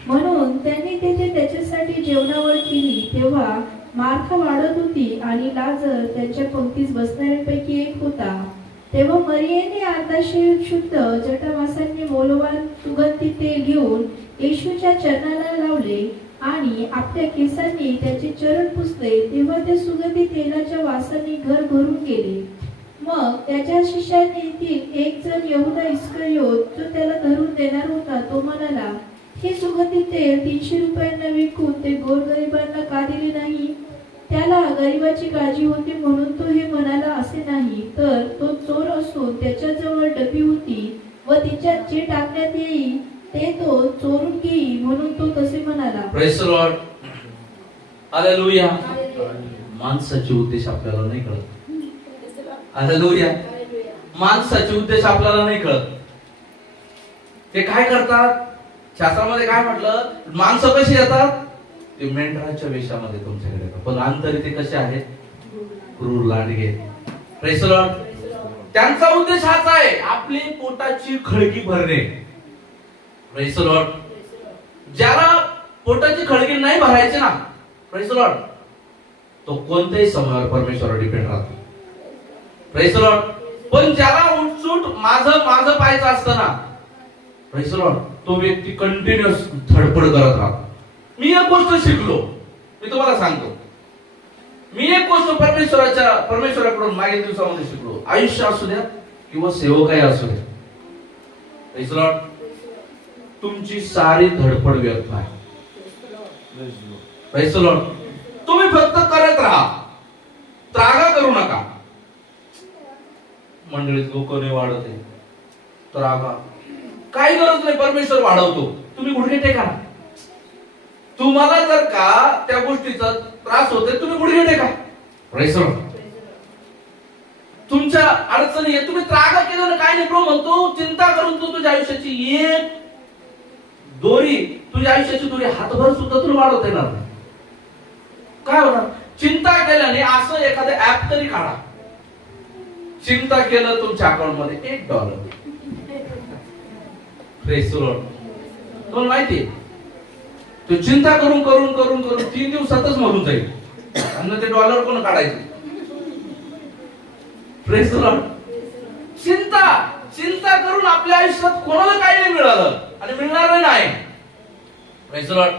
म्हणून त्यांनी तेथे त्याच्यासाठी जेवणावळ केली. तेव्हा मार्था वाढत होती आणि लाजर त्यांच्या पंक्तीस बसणाऱ्यांपैकी एक होता. तेव्हा मरियेने अर्धाशे शुद्ध जटामासांनी मौल्यवान सुगंधी तेल घेऊन येशूच्या चरणाला लावले आणि आपल्या केसांनी त्याचे चरण पुसले. तेव्हा त्या सुगंधी तेलाच्या वासाने घर भरून गेले. मग त्याच्या शिष्यांतील एक जण यहुदा इस्करियोत, जो त्याला धरून देणार होता, तो म्हणाला, हे सुगंधी तेल 300 रुपयांना विकून ते गोरगरिबांना का दिले नाही? त्याला गरिबाची काळजी होती म्हणून तो हे म्हणाला असे नाही, तर तो चोर असून त्याच्याजवळ डबी होती व तिच्यात जे टाकण्यात येईल ते तो चोरून घेई म्हणून तो तसे म्हणाला. Praise the Lord, hallelujah. माणसाचे उद्देश आपल्याला नाही कळत. हालेलुया. माणसाचे उद्देश आपल्याला नाही कळत. ते काय करतात, शास्त्रामध्ये काय म्हटलं, माणसं कशी येतात, ते मेंढराच्या वेशामध्ये तुमच्याकडे येतात, पण अंतरी ते कसे आहेत, क्रूर लांडगे. Praise the Lord. त्यांचा उद्देश हाच आहे, आपली पोटाची खळगी भरणे. Praise the Lord. ज्याला पोटाची खळगी नाही भरायची ना, प्रेज द लॉर्ड, तो कोणत्याही समयावर परमेश्वरावर डिपेंड राहतो. Praise the Lord. पण ज्याला उठसूट माझं पाहायचं असतं ना, प्रेज द लॉर्ड, तो व्यक्ती कंटिन्युअस धडपड करत राहतो. मी एक गोष्ट शिकलो, मी तुम्हाला सांगतो, मी एक गोष्ट परमेश्वराकडून मागील दिवसामध्ये शिकलो. आयुष्य असू द्या किंवा सेवकाई असू द्या, प्रेज द लॉर्ड, तुमची सारी धडपड व्यर्थ आहे. Praise the Lord. तुम्ही फक्त करत राहा, त्रागा करू नका. मंडळीत लोक नाही वाढत आहे, त्रागा काही गरज नाही, परमेश्वर वाढवतो. तुम्ही गुडघे टेका. तुम्हाला जर का त्या गोष्टीचा त्रास होतोय, तुम्ही गुडघे टेका. Praise the Lord. तुमच्या अडचणी आहे, तुम्ही त्रागा केलं ना, काय नाही. प्रभू म्हणतो, चिंता करून तू तुझ्या आयुष्याची एक दोरी, तुझ्या आयुष्याची दोरी हातभर सुद्धा तुला वाढवता येणार नाही. काय होणार, चिंता केल्याने असं एखादं ऍप तरी काढा. चिंता केलं तुमच्या अकाउंट मध्ये $1. Praise the Lord. तुम्हाला माहिती, तो चिंता करून करून करून करून 3 दिवसातच मरून जाईल आणि ते डॉलर कोण काढायचे. Praise the Lord. चिंता करून आपल्या आयुष्यात कोणाला काही नाही मिळालं आणि मिळणार नाही. Praise the Lord.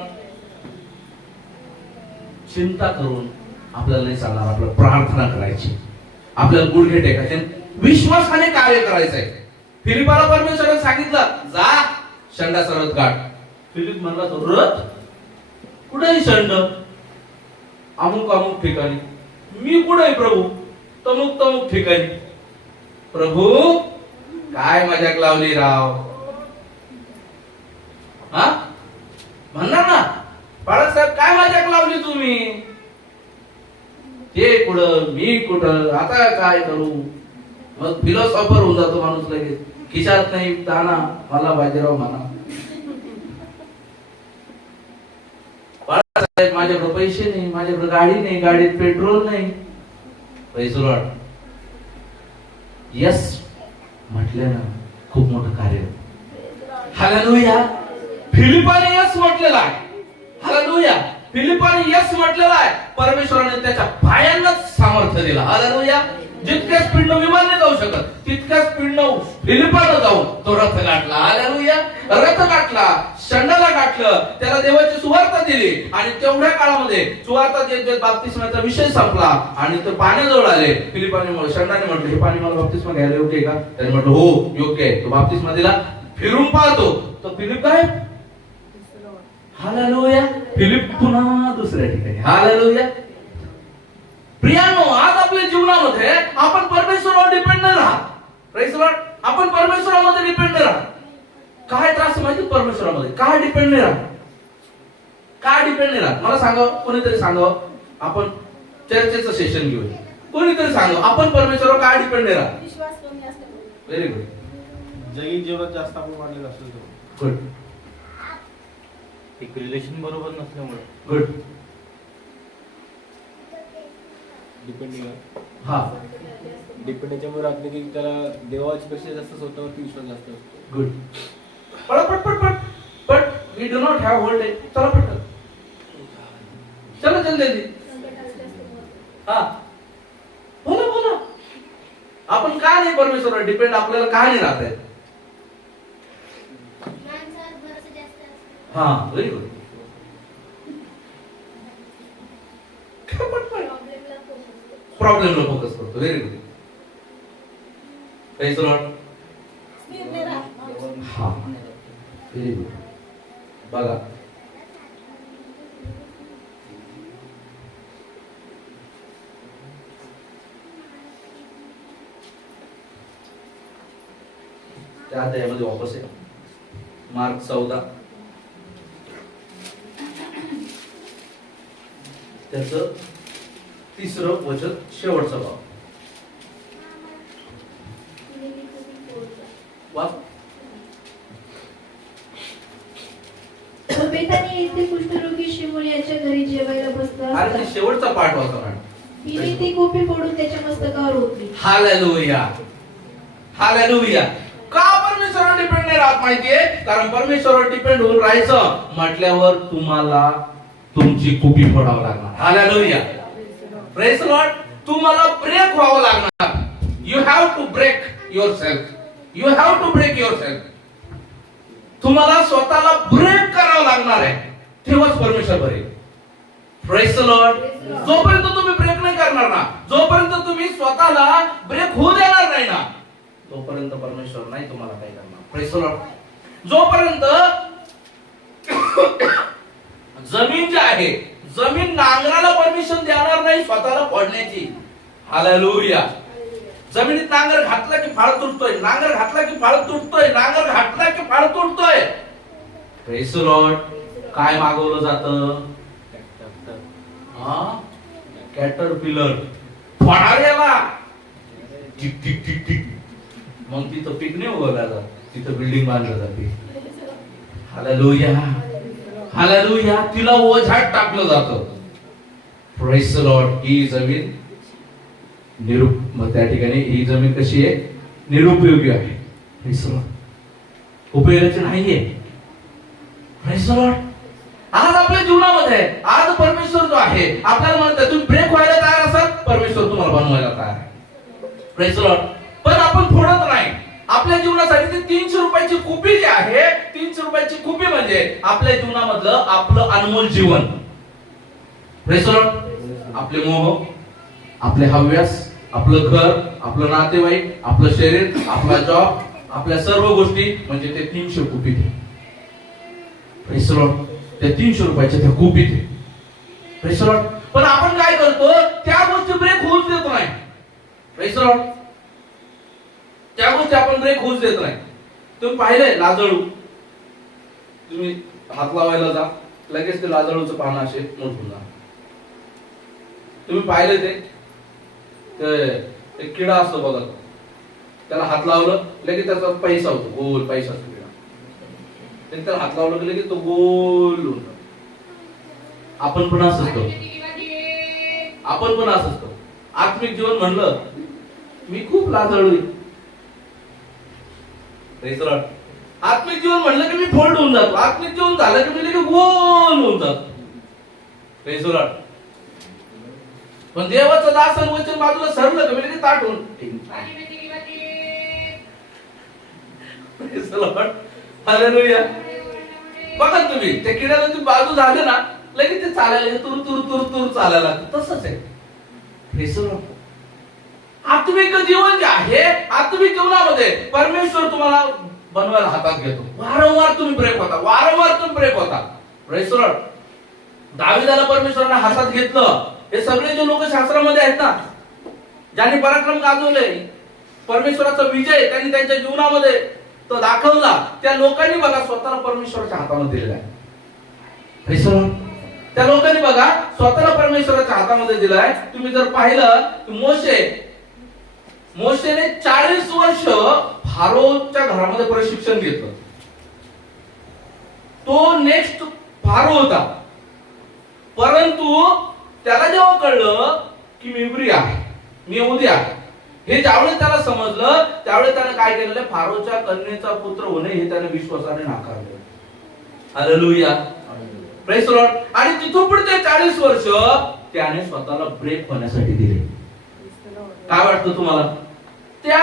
चिंता करून आपल्याला नाही चालणार. आपल्याला प्रार्थना करायची, आपल्याला गुडघे टेकायचे, विश्वासाने कार्य करायचंय. फिलिपाला परमेश्वराने सांगितलं, जा शंडाचा रथ गाठ. फिलिप म्हणला, तो रथ कुठेही शंड, अमुक अमुक ठिकाणी. मी कुठे प्रभू, तमुक तमुक ठिकाणी. प्रभू काय मजाक लावली राव. हा म्हणणार ना, बाळासाहेब काय मजाक लावली तुम्ही. ते कुठं, मी कुठं, आता काय करू. मग फिलॉसॉफर होऊन जातो माणूस लगेच. खिशात नाही दाना, मला बाजीराव म्हणा. बाळासाहेब माझ्याकडे पैसे नाही, माझ्याकडे गाडी नाही, गाडीत पेट्रोल नाही. Praise the Lord. यस म्हटले ना, खूप मोठं कार्य. हालेलुया. फिलिपाने यस म्हटलेला आहे. हालेलुया. फिलिपाने यस म्हटलेला आहे. परमेश्वराने त्याच्या पायांनाच सामर्थ्य दिलं. हालेलुया. जितक्या स्पीडनं विमानाने जाऊ शकत तितक्या स्पीडनं फिलिपानं जाऊन तो रथ गाठला. हालेलुया. रथ गाठला, शंडाला गाठलं, त्याला देवाची सुवार्ता दिली आणि तेवढ्या काळामध्ये सुवार्ता देत बाप्तिस्माचा विषय संपला आणि ते पाण्याजवळ आले. फिलिपाने शंडाने म्हटलं, हे पाणी मला बाप्तिस्मा घ्यायला योग्य आहे का? त्याने म्हटलं हो योग्य आहे. तो बाप्तिस्मा दिला. फिरून पाहतो तो फिलिप काय, हालेलुया. फिलिप पुन्हा दुसऱ्या ठिकाणी. हालेलुया. प्रियानो, आज आपल्या जीवनामध्ये आपण परमेश्वरावर डिपेंड नाही राहत. Praise the Lord. आपण परमेश्वरामध्ये डिपेंड नाही राहत. काय त्रास माहिती परमेश्वरामध्ये? काय डिपेंड नाही राहत? काय डिपेंड नाही राहत? मला सांगावं, कोणीतरी सांगावं. आपण चर्चेचं सेशन घेऊया. कोणीतरी सांगावं आपण परमेश्वरावर काय डिपेंड नाही राहत? विश्वास कमी असल्यामुळे. Very good. जगी जीवनात जास्त आपण वाढलेलं असेल तर गुड. एक रिलेशन बरोबर नसल्यामुळे गुड. डिपेंडिंग हा. डिपेंड याच्यामुळे राहते की त्याला देवाच्या पेक्षा जास्त स्वतःवरती विश्वास जास्त असतो. Good. But we do not have whole day. चला पटकन. चला जल्दी. संकट असल्यामुळे. हा. बोला. आपण का नाही परमेश्वरावर डिपेंड? आपल्याला का नाही राहत आहे? माणसावर भरोसा जास्त असतो. हा. Very good. प्रॉब्लेमला फोकस करतो. Very good. Praise the Lord. स्थिर नाही राहत. हा. Very good. बघा, त्या अध्यायामध्ये वापस आहे. मार्क 14 त्याचं 3रं वचन, शेवटचा भाग वाच. तो बेथानी येथे कुष्ठरोगी शिमोन याच्या घरी जेवायला बसला आणि ते असता. शेवटचा पाठ वाचा मॅडम. तिने ती कोपी फोडून त्याच्या मस्तकावर ओतली. हालेलुया. हालेलुया. का परमेश्वरावर डिपेंड नाही राहत माहितीये? कारण परमेश्वरावर डिपेंड होऊन राहायचं म्हटल्यावर तुम्हाला तुमची कुपी फोडावं लागणार. हालेलुया. Praise the Lord. तुम्हाला ब्रेक व्हावं लागणार. You have to break yourself. You have to break yourself. तुम्हाला स्वतःला ब्रेक करावं लागणार आहे, तेव्हाच परमेश्वर भरेल. Praise the Lord. जोपर्यंत तुम्ही ब्रेक नाही करणार ना, जोपर्यंत तुम्ही स्वतःला ब्रेक होऊ देणार नाही ना, तोपर्यंत परमेश्वर नाही तुम्हाला काय करणार. Praise the Lord. जोपर्यंत जमीन जी आहे, जमीन नांगराला परमिशन देणार नाही स्वतःला फोडण्याची. हालेलुया. जमिनीत नांगर घातला की फाळ तुटतोय, नांगर घातला की फाळ तुटतोय, नांगर घातला की फाळ तुटतोय. Praise the Lord. काय मागवलं जातं? कॅटरपिलर. फोडायला टिक टिक टिक टिक. मग तिथं पीक नाही उगवलं जात, तिथं बिल्डिंग बांधलं जाते. हालेलुया. हालेलुया. तिला ओझ्यात टाकलं जातं. Praise the Lord. ही जमीन मग त्या ठिकाणी ही जमीन कशी आहे? निरुपयोगी आहे. Praise the Lord. उपयोगाची नाहीये. Praise the Lord. आज आपल्या जीवनामध्ये आज परमेश्वर जो आहे आपल्याला म्हणतात तुम्ही ब्रेक व्हायला तयार असाल, परमेश्वर तुम्हाला बनवायला तयार आहे. Praise the Lord. पण आपण फोडत नाही. आपल्या जीवनासाठी ती 300 रुपयाची कुपी जी आहे, 300 रुपयाची कुपी म्हणजे आपल्या जीवनामधलं आपलं अनमोल जीवन. Praise the Lord. आपले मोह, आपले हव्यास, आपलं घर, आपलं नातेवाईक, आपलं शरीर, आपला जॉब, आपल्या सर्व गोष्टी म्हणजे ते 300 कुपीत. Praise the Lord. त्या 300 रुपयाच्या त्या कुपीत. Praise the Lord. पण आपण काय करतो? त्या गोष्टी ब्रेक होऊच देत नाही. Praise the Lord. त्या गोष्टी आपण ब्रेक होऊच देत नाही. तुम्ही पाहिलंय लाजळू, तुम्ही हात लावायला जा, लगेच ते लाजळूचं पानं असे मोठून जा. तुम्ही पाहिले ते एक किडा असतो बघा, त्याला हात लावलं लगेच त्याचा पैसा होतो, गोल पैसा असतो किडा. त्याला हात लावलं की लगेच तो गोल होतो. आपण पण असं असतो. आपण पण असं असतो. आत्मिक जीवन म्हणलं मी खूप लाजळू. Praise the Lord. आत्मिक जीवन म्हणलं की मी फोल्ड होऊन जातो, आत्मिक जीवन झालं की मी लगेच गोल होऊन जातो. Praise the Lord. पण देवाचं दासन वचन बाजूला सरलं की मी लगेच ताट होऊन Praise the Lord. Hallelujah. बघा तुम्ही त्या किड्याला तुम्ही बाजू झाले ना लगेच ते चालायला तुर तुर तुर तुर चालायला लागतं. तसंच आहे. Praise the Lord. आत्मिक जीवन जे आहे, आत्मिक जीवनामध्ये परमेश्वर तुम्हाला बनवायला हातात घेतो. वारंवार तुम्ही ब्रेक होता, वारंवार तुम्ही ब्रेक होता. Praise the Lord. दाविदाला परमेश्वराने हातात घेतलं. हे सगळे जे लोक शास्त्रामध्ये आहेत ना, ज्यांनी पराक्रम गाजवले, परमेश्वराचा विजय त्यांनी त्यांच्या जीवनामध्ये तो दाखवला, त्या लोकांनी बघा स्वतःला परमेश्वराच्या हातामध्ये दिलेला आहे. Praise the Lord. त्या लोकांनी बघा स्वतःला परमेश्वराच्या हातामध्ये दिलाय. तुम्ही जर पाहिलं की मोशेने 40 वर्ष फारोच्या घरामध्ये प्रशिक्षण घेतलं. तो नेक्स्ट फारो होता, परंतु त्याला जेव्हा कळलं की मी इब्री आहे, मी यहूदी आहे, हे ज्यावेळेस त्याला समजलं त्यावेळेस त्याने काय केलेलं, फारोच्या कन्येचा पुत्र होणे हे त्याने विश्वासाने नाकारले. हालेलुया. Praise the Lord. आणि तिथून पुढचे 40 वर्ष त्याने स्वतःला ब्रेक होण्यासाठी दिले. काय वाटतं तुम्हाला? त्या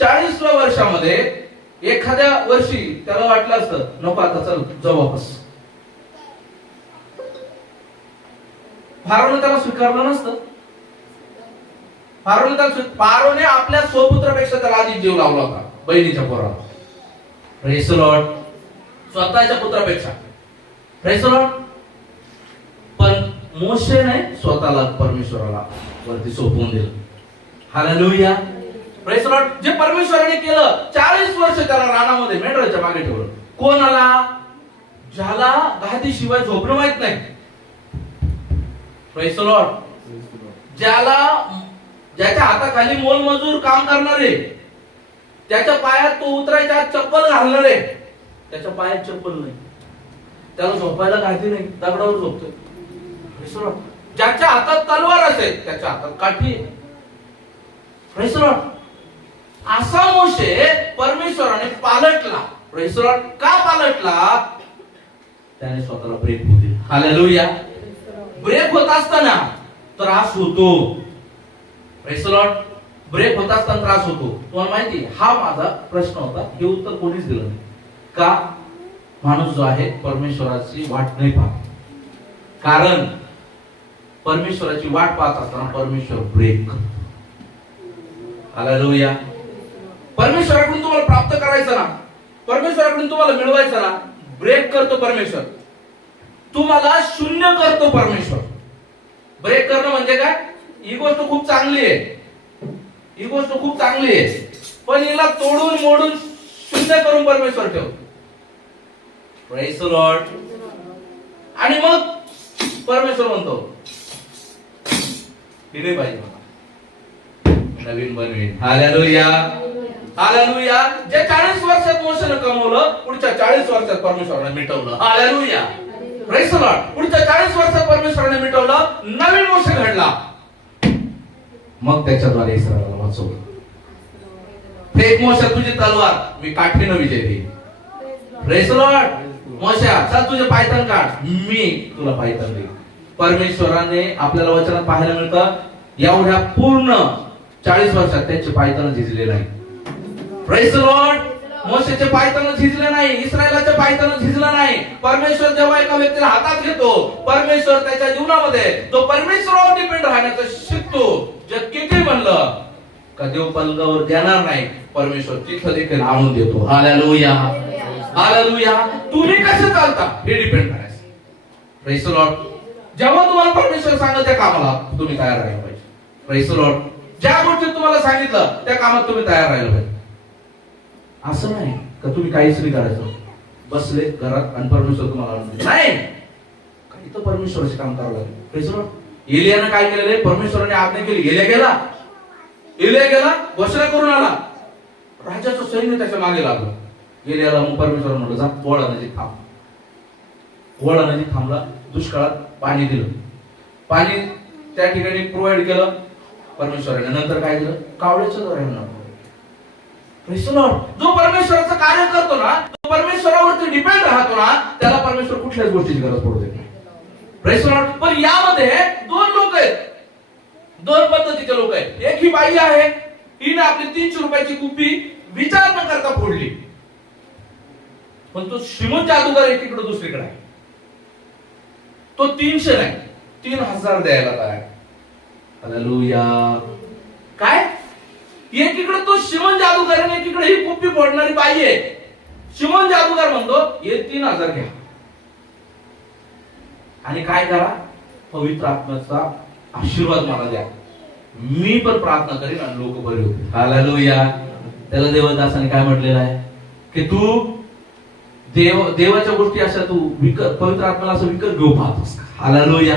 40व्या वर्षामध्ये एखाद्या वर्षी त्याला वाटलं असतं नको आता चल जाऊ वापस, फारोने त्याला स्वीकारलं नसतं. फारोने आपल्या स्वपुत्रापेक्षा त्याला आधी जीव लावला होता, बहिणीच्या पोराला. Praise the Lord. स्वतःच्या पुत्रापेक्षा. Praise the Lord. पण मोशेने स्वतःला परमेश्वराला वरती सोपवून दिलं. हालेलुया. Praise the Lord. जे परमेश्वराने केलं, 40 वर्ष त्याला रानामध्ये मेंढराच्या मागे ठेवलं. कोणाला? ज्याला गादी शिवाय झोपणं माहित नाही. Praise the Lord. ज्याच्या हाताखाली मोलमजूर काम करणारे, त्याच्या पायात तो उतरायच्या आत चप्पल घालणारे, त्याच्या पायात चप्पल नाही, त्याला झोपायला गादी नाही, दगडावर झोपतोय. Praise the Lord. ज्याच्या हातात तलवार असेल त्याच्या हातात काठी आहे. Praise the Lord. असा मोशे परमेश्वराने पालटला. Praise the Lord. का पालटला? त्याने स्वतःला ब्रेक होऊ दिला. हालेलुया. ब्रेक होत असताना त्रास होतो. Praise the Lord. ब्रेक होत असताना त्रास होतो. तुम्हाला माहिती, हा माझा प्रश्न होता, हे उत्तर कोणीच दिलं नाही. का? माणूस जो आहे परमेश्वराची वाट नाही पाहत. कारण परमेश्वराची वाट पाहत असताना परमेश्वर ब्रेक. हालेलुया. परमेश्वराकडून तुम्हाला प्राप्त करायचं ना, परमेश्वराकडून तुम्हाला मिळवायचं ना, ब्रेक करतो परमेश्वर. तुम्हाला शून्य करतो परमेश्वर. ब्रेक करणं म्हणजे काय? ही गोष्ट खूप चांगली आहे, ही गोष्ट खूप चांगली आहे, पण हिला तोडून मोडून शून्य करून परमेश्वर ठेवतो. Praise the Lord. आणि मग परमेश्वर म्हणतो ही नाही पाहिजे, नवीन बनवीन. हालेलुया. हालेलुया. जे 40 वर्षात मोशेने कमवलं, पुढच्या 40 वर्षात परमेश्वराने मिटवलं. हालेलुया. Praise the Lord. पुढच्या 40 वर्षात परमेश्वराने मिटवलं, नवीन मोशे घडला. मग त्याच्याद्वारे इस्रायलाला वाचवलं. फेक मोशे तुझी तलवार, मी काठीनं विजय देईन. Praise the Lord. मोशे चल तुझे पायथन काढ, मी तुला पायथन देईन. परमेश्वराने आपल्याला वचनात पाहायला मिळतं, एवढ्या पूर्ण 40 वर्षात त्याचे पायथन झिजले नाही. Praise the Lord. मोशेचे पायथन झिजले नाही, इस्रायलाचे पायथन झिजलं नाही. परमेश्वर जेव्हा एका व्यक्तीला हातात घेतो, परमेश्वर त्याच्या जीवनामध्ये तो परमेश्वरावर डिपेंड राहण्याचं शिकतो. जग किती म्हणलं का देव पलंगावर देणार नाही, परमेश्वर तिथं देखील आणून देतो. हालेलुया. हालेलुया. तुम्ही कसे चालता हे डिपेंड करायचं. Praise the Lord. जेव्हा तुम्हाला परमेश्वर सांगेल त्या कामाला तुम्ही तयार राहायला पाहिजे. Praise the Lord. ज्या गोष्टी तुम्हाला सांगितलं त्या कामात तुम्ही तयार राहायला पाहिजे. असं नाही का तुम्ही काहीच नाही करायचं, बसले घरात आणि परमेश्वर तुम्हाला नाही, काही तर परमेश्वराचे काम करावं लागेल. Praise the Lord. एलियाने काय केलेले? परमेश्वराने आज्ञा केली, एलिया गेला घोषणा करून आला, राजाचं सैन्य त्याच्या मागे लागलं. एलियाला मग परमेश्वर म्हणलं जा ओळा नजीक थांब. ओळा नजीक थांबला. दुष्काळात पाणी दिलं, पाणी त्या ठिकाणी प्रोव्हाइड केलं परमेश्वराने. नंतर काय दिलं? कावळ्याचं Praise the Lord. जो परमेश्वराचं कार्य करतो ना, तो परमेश्वरावरती डिपेंड राहतो ना, त्याला परमेश्वर कुठल्याच गोष्टीची गरज पडू देत नाही. Praise the Lord. पण यामध्ये दोन लोक आहेत, दोन पद्धतीचे लोक आहेत. एक ही बाई आहे, हिने आपली 300 रुपयाची कुपी विचार न करता फोडली. पण तो श्रीमंत जादूगार एकीकडे दुसरीकडे आहे. तो 300 नाही 3000 द्यायला तयार. हालेलुया. काय? एकीकडे तो श्रीमंत जादूगार आणि एकीकडे ही कुपी फोडणारी बाई आहे. श्रीमंत जादूगार म्हणतो हे 3000 घ्या आणि काय करा, पवित्र आत्म्याचा आशीर्वाद मला द्या, मी पण प्रार्थना करीन आणि लोक बरे होतील. हालेलुया. त्याला देवदासाने काय म्हटलेलं आहे की तू देवाच्या गोष्टी अशा तू विकत, पवित्र आत्म्याला असं विकत घेऊ पाहतोस का? हालेलुया.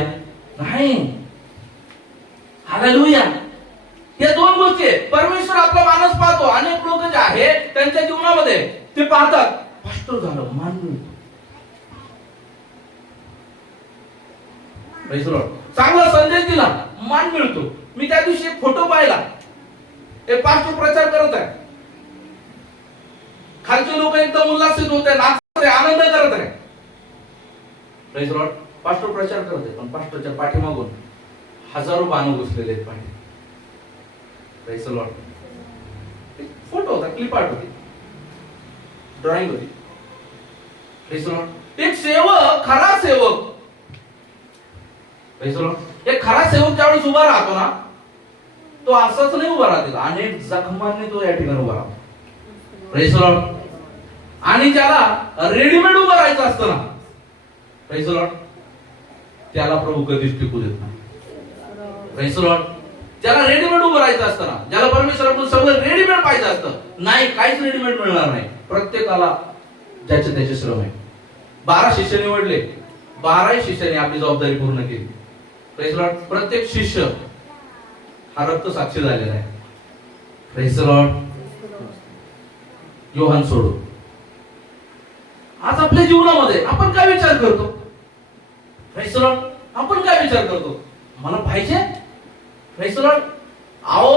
नाही. हालेलुया. या दोन गोष्टी आहेत. परमेश्वर आपला माणूस पाहतो. अनेक लोक जे आहे त्यांच्या जीवनामध्ये ते पाहतात, पास्टर झालं, मान मिळतो, चांगला संदेश दिला, मान मिळतो. मी त्या दिवशी एक फोटो पाहिला, एक पास्टर प्रचार करत आहे, खालचे लोक एकदम उल्हासित होते, नाचत आहे, आनंद करत आहे. Praise Lord. पास्टर प्रचार करत आहे, पण पास्टरच्या पाठीमागून हजारो बाण घुसलेले आहेत पाठी. Praise Lord. फोटो होता, क्लिप आर्ट होती, ड्रॉइंग होती. Praise Lord. एक सेवक, खरा सेवक, प्रेज लॉर्ड, एक खरा सेवक ज्यावेळेस उभा राहतो ना, तो असाच नाही उभा राहतो, अनेक जखमांनी तो या ठिकाणी उभा राहतो. Praise Lord. आणि ज्याला रेडीमेड उभं राहायचं असतं ना, प्रेज लॉर्ड, त्याला प्रभू कधीच टिकू देत नाही. Praise Lord. ज्याला रेडीमेड उभं राहायचं असतं ना, ज्याला परमेश्वराकडून सगळं रेडीमेड पाहिजे असतं, नाही, काहीच रेडीमेड मिळणार नाही. प्रत्येकाला ज्याचे त्याचे श्रम आहे. 12 शिष्य निवडले, 12 शिष्याने आपली जबाबदारी पूर्ण केली. Praise Lord. प्रत्येक शिष्य हा रक्त साक्षी झालेला आहे. Praise Lord. योहान सोडून आज आपल्या जीवनामध्ये आपण काय विचार करतो? Praise Lord. आपण काय विचार करतो? मला पाहिजे. Praise Lord. आओ,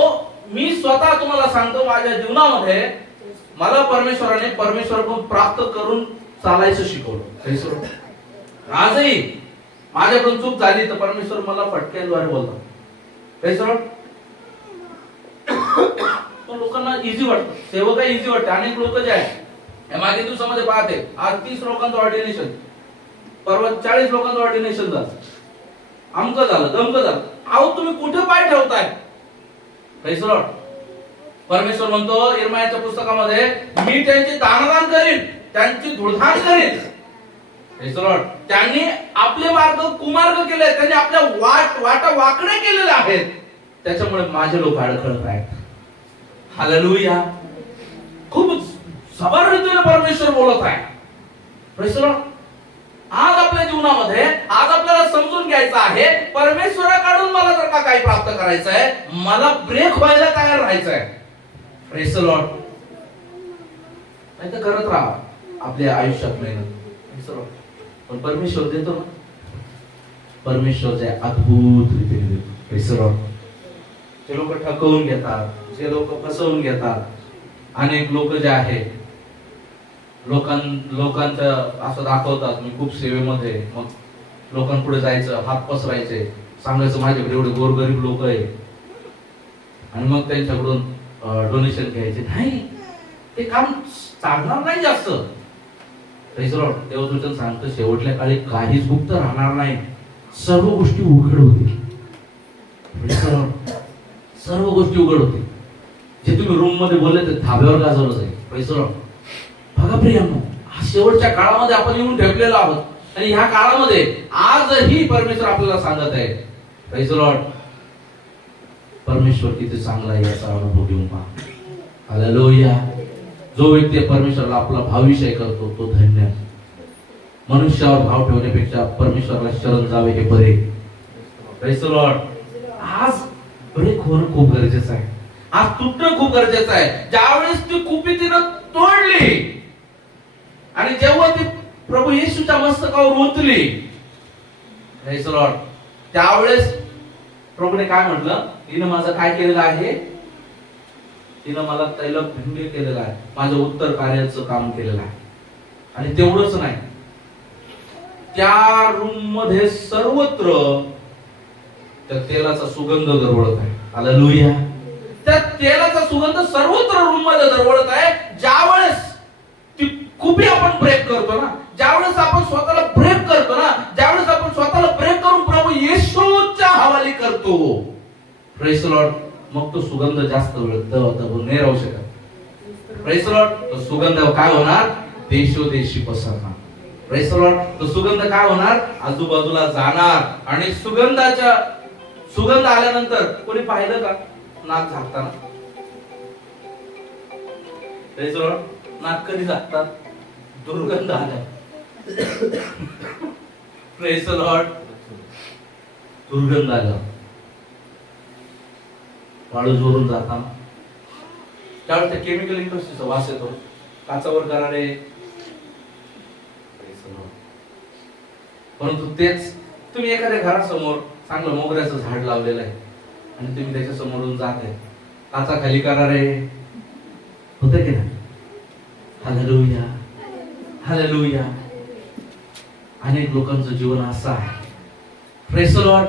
मी स्वतः तुम्हाला सांगतो, माझ्या जीवनामध्ये मला परमेश्वराकडून प्राप्त करून चालायचं शिकवलं. Praise Lord. आजही माझ्याकडून चूक झाली तर परमेश्वर मला फटक्याद्वारे बोलतो. Praise Lord. लोकांना इझी वाटतं, सेवक इझी वाटतं. अनेक लोक जे आहे मागे दिवसामध्ये पाहते, आज 30 लोकांचं ऑर्डिनेशन, परवा 40 लोकांचं ऑर्डिनेशन झालं, अमकं झालं, दमकं झालं. अहो, तुम्ही कुठे पाय ठेवताय? Praise Lord. परमेश्वर म्हणतो इर्मियाच्या पुस्तकामध्ये, मी त्यांची दानदान करीन, त्यांची धुळधाण करीन. Praise Lord. त्यांनी आपले मार्ग कुमार्ग केले, त्यांनी आपल्या वाटा वाकडे केलेले आहेत, त्याच्यामुळे माझे लोक अडखळत आहेत. हालेलुया. खूप सबर रीतीने परमेश्वर बोलत आहे. Praise Lord. आज आपल्या जीवनामध्ये आज आपल्याला समजून घ्यायचं आहे, परमेश्वराकडून मला जर का काही प्राप्त करायचं आहे, मला ब्रेक व्हायला तयार राहायचं आहे. Praise Lord. नाही तर करत राहा आपल्या आयुष्यात मेहनत. Praise Lord. पण परमेश्वर देतो ना, परमेश्वर जे अद्भुत रीतीने देतो. Praise Lord. जे लोक ठकवून घेतात, जे लोक फसवून घेतात, अनेक लोक जे आहे लोकांचं असं दाखवतात, मी खूप सेवेमध्ये, मग लोकांपुढे जायचं, हात पसरायचे, सांगायचं माझ्याकडे एवढे गोरगरीब लोक आहे, आणि मग त्यांच्याकडून डोनेशन घ्यायचे. नाही, ते काम चालणार नाही जास्त. Praise Lord. देवदूतन सांगतं शेवटल्या काळी काहीच गुप्त राहणार नाही, सर्व गोष्टी उघड होतील. Praise Lord. सर्व गोष्टी उघड होतील. जे तुम्ही रूम मध्ये बोलले ते धाब्यावर गाजवलं जाईल. Praise Lord. बघा प्रियांनो, शेवटच्या काळामध्ये आपण येऊन ठेपलेलो आहोत, आणि ह्या काळामध्ये आजही परमेश्वर आपल्याला सांगत आहे. Praise Lord. परमेश्वर किती चांगला आहे याचा अनुभव घेऊन पहा. हालेलुया. जो व्यक्ती परमेश्वराला आपला भावविषय करतो तो धन्य. मनुष्यावर भाव ठेवण्यापेक्षा परमेश्वराला शरण जावे हे बरे. Praise Lord. आज ब्रेक होणं खूप गरजेचं आहे. आज तुटणं खूप गरजेचं आहे. ज्यावेळेस ती कुपी तिनं तोडली आणि जेव्हा ती प्रभू येशूच्या मस्तकावर ओतली, प्रेज लॉर्ड, त्यावेळेस प्रभूने काय म्हटलं, हिनं माझं काय केलेलं आहे? तिनं मला तैलपिंड केलेलं आहे, माझं उत्तर कार्याचं काम केलेलं आहे. आणि तेवढंच नाही, त्या रूम मध्ये सर्वत्र त्या तेलाचा सुगंध दरवळत आहे. हालेलुया. त्या तेलाचा सुगंध सर्वत्र रूम मध्ये दरवळत आहे. ज्यावेळेस ती कुपी आपण ब्रेक करतो ना, ज्यावेळेस आपण स्वतःला ब्रेक करतो ना, ज्यावेळेस आपण स्वतःला ब्रेक करून प्रभू येशूच्या हवाली करतो, प्रेज द लॉर्ड, मग तो सुगंध जास्त वेळ नाही राहू शकत. Praise the Lord. तो सुगंध काय होणार? देशोदेशी पसरणार. Praise the Lord. तो सुगंध काय होणार? आजूबाजूला जाणार. आणि सुगंध आल्यानंतर कोणी पाहिलं का नाक झाकताना? Praise the Lord. नाक कधी झाकतात? दुर्गंध आल्या. Praise the Lord. दुर्गंध आला, वाळू जोरून जाताना त्यावेळेस त्या केमिकल इंडस्ट्रीचा वास येतो, काचावर गरारे. परंतु तेच तुम्ही एखाद्या घरासमोर चांगलं मोगऱ्याचं झाड लावलेलं आहे आणि तुम्ही त्याच्या समोरून जात आहे, काचा खाली गरारे होते की नाही? Hallelujah, hallelujah. अनेक लोकांचं जीवन असं आहे. Praise the Lord.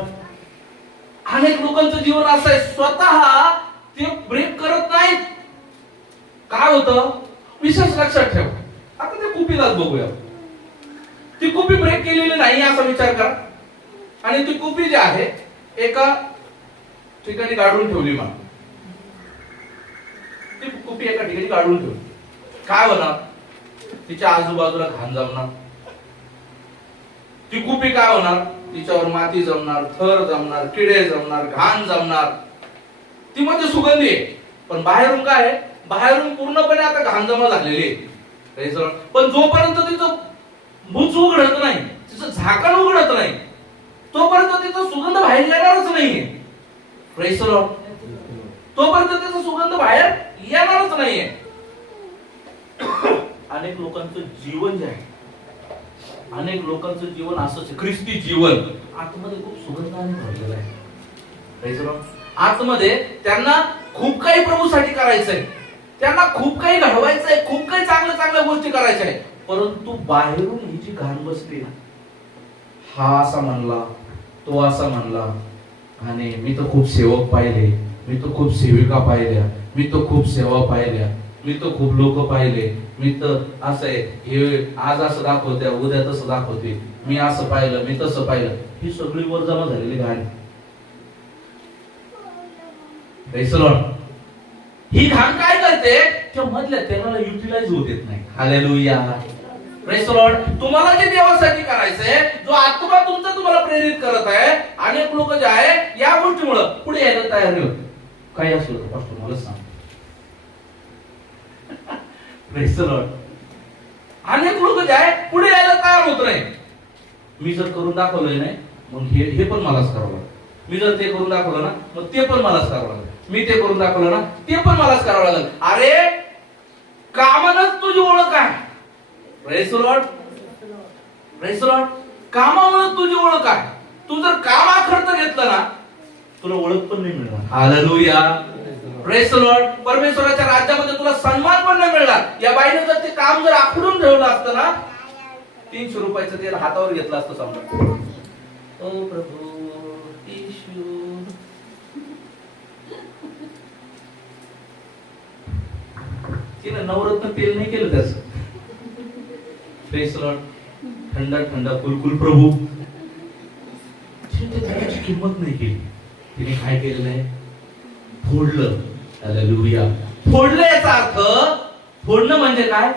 अनेक लोकांचं जीवन असं आहे, स्वतः ते ब्रेक करत नाहीत. काय होतं विशेष लक्षात ठेव. आता ते कुपीलाच बघूया. ती कुपी ब्रेक केलेली नाही असा विचार करा, आणि ती कुपी जी आहे एका ठिकाणी गाडून ठेवली. मग ती कुपी एका ठिकाणी गाडून ठेवली. काय होणार? तिच्या आजूबाजूला घाण जमणार. ती कुपी काय होणार? तिच्यावर माती जमणार, थर जमणार, किडे जमणार, घाण जमणार. ती म्हणजे सुगंधी आहे, पण बाहेरून काय आहे? बाहेरून पूर्णपणे आता घाण जमा झालेली आहे. पण जोपर्यंत तिचं मूच उघडत नाही, तिचं झाकण उघडत नाही, तोपर्यंत तिचा सुगंध बाहेर येणारच नाहीये. Praise the Lord. तोपर्यंत तिचा सुगंध बाहेर येणारच नाहीये. अनेक लोकांचं जीवन जे आहे, अनेक लोकांचं जीवन असंच आहे. ख्रिस्ती जीवन आतमध्ये खूप सुगंधाने भरलेलं आहे. Praise the Lord. आतमध्ये त्यांना खूप काही प्रभूसाठी करायचंय, त्यांना खूप काही घडवायचंय, खूप काही चांगल्या चांगल्या गोष्टी करायच्या आहेत. परंतु बाहेरून ही जी घाण बसली ना, हा असा म्हणला, तो असा म्हणला, आणि मी तर खूप सेवक पाहिले, मी तर खूप सेविका पाहिल्या, मी तर खूप सेवा पाहिल्या, मी तर खूप लोक पाहिले, मी तर असं आहे, हे आज असं दाखवते, उद्या तसं दाखवते, मी असं पाहिलं, मी तसं पाहिलं. ही सगळी वर जमा झालेली घाण. Praise the Lord. ही घाण काय करते? त्या मधल्या तेलाला युटिलाइज होत येत नाही. हालेलुया. Praise the Lord. तुम्हाला जे देवासाठी करायचंय, जो आत्मा तुमचा तुम्हाला प्रेरित करत आहे, अनेक लोक जे आहे या गोष्टीमुळे पुढे यायला तयार नाही होत. काही असलं तर पास्टर मला सांग. Praise the Lord. अनेक लोक जे आहे पुढे यायला तयार होत नाही. मी जर करून दाखवलंय नाही, मग हे पण मलाच करावं लागेल. मी जर ते करून दाखवलं ना, मग ते पण मलाच करावं लागेल. मी ते करून दाखवलं ना, ते पण मलाच करावं लागेल. अरे कामानच तुझी ओळख आहे. Praise the Lord. Praise the Lord. कामामुळे तुझी ओळख आहे. तू जर कामाखर्च घेतलं ना, तुला ओळख पण नाही मिळणार. हालेलुया. Praise the Lord. परमेश्वराच्या राज्यामध्ये तुला सन्मान पण नाही मिळणार. या बाईने जर ते काम जर आखडून ठेवलं असतं ना, 300 रुपयाचं तेल हातावर घेतलं असतं समजा. ओ प्रभू येशू, तिने नवरत्न तेल नाही केलं त्याच. Praise the Lord. थंड थंड कुलकुल प्रभू. तिने त्याची किंमत नाही केली. तिने काय केलेलं आहे? फोडलं. हालेलुया. फोडलं याचा अर्थ, फोडणं म्हणजे काय?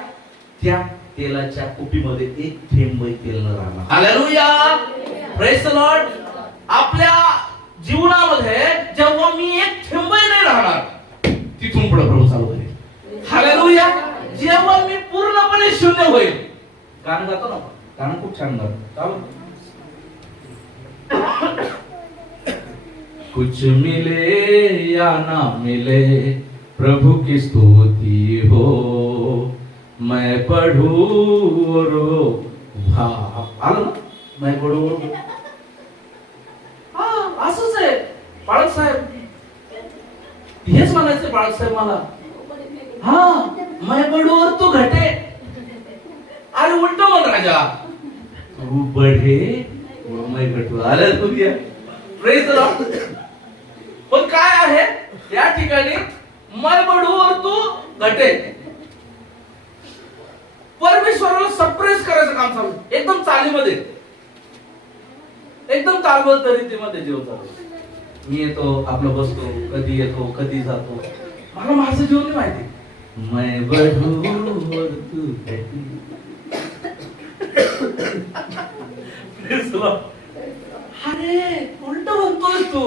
त्या तेलाच्या कुपीमध्ये एक थेंबही तेल न राहणार. हालेलुया. Praise the Lord. आपल्या जीवनामध्ये जेव्हा मी एक थेंबही नाही राहणार, तिथून पुढे प्रभू चालू करेल. हालेलुया. जेव्हा मी पूर्णपणे शून्य होईल. गाणं गातो ना, गाणं खूप छान गातो. कुछ मिले या ना मिले, प्रभु की स्तुति हो, मैं पढ़ू और आलं ना, मैं पढ़ू. असंच आहे बाळक साहेब. हेच म्हणायचं बाळक साहेब मला. हाँ मैं बड़ू और तू घटे. अरे उलट म्हण राजा, तू बढे और मैं घटू. अरे तुझ्या प्रेज द लॉर्ड. पण काय आहे या ठिकाणी, मैं बढू और तू घटे. परमेश्वराला सप्रेस करायचं काम चालू, एकदम चालीमध्ये, एकदम तालबद्ध रीतीमध्ये जीव चालू. मी येतो, आपलं बसतो, कधी येतो कधी जातो, मला माझं जीवन नाही माहिती. मैं बढू और तू घटी. अरे उलट म्हणतोय तू.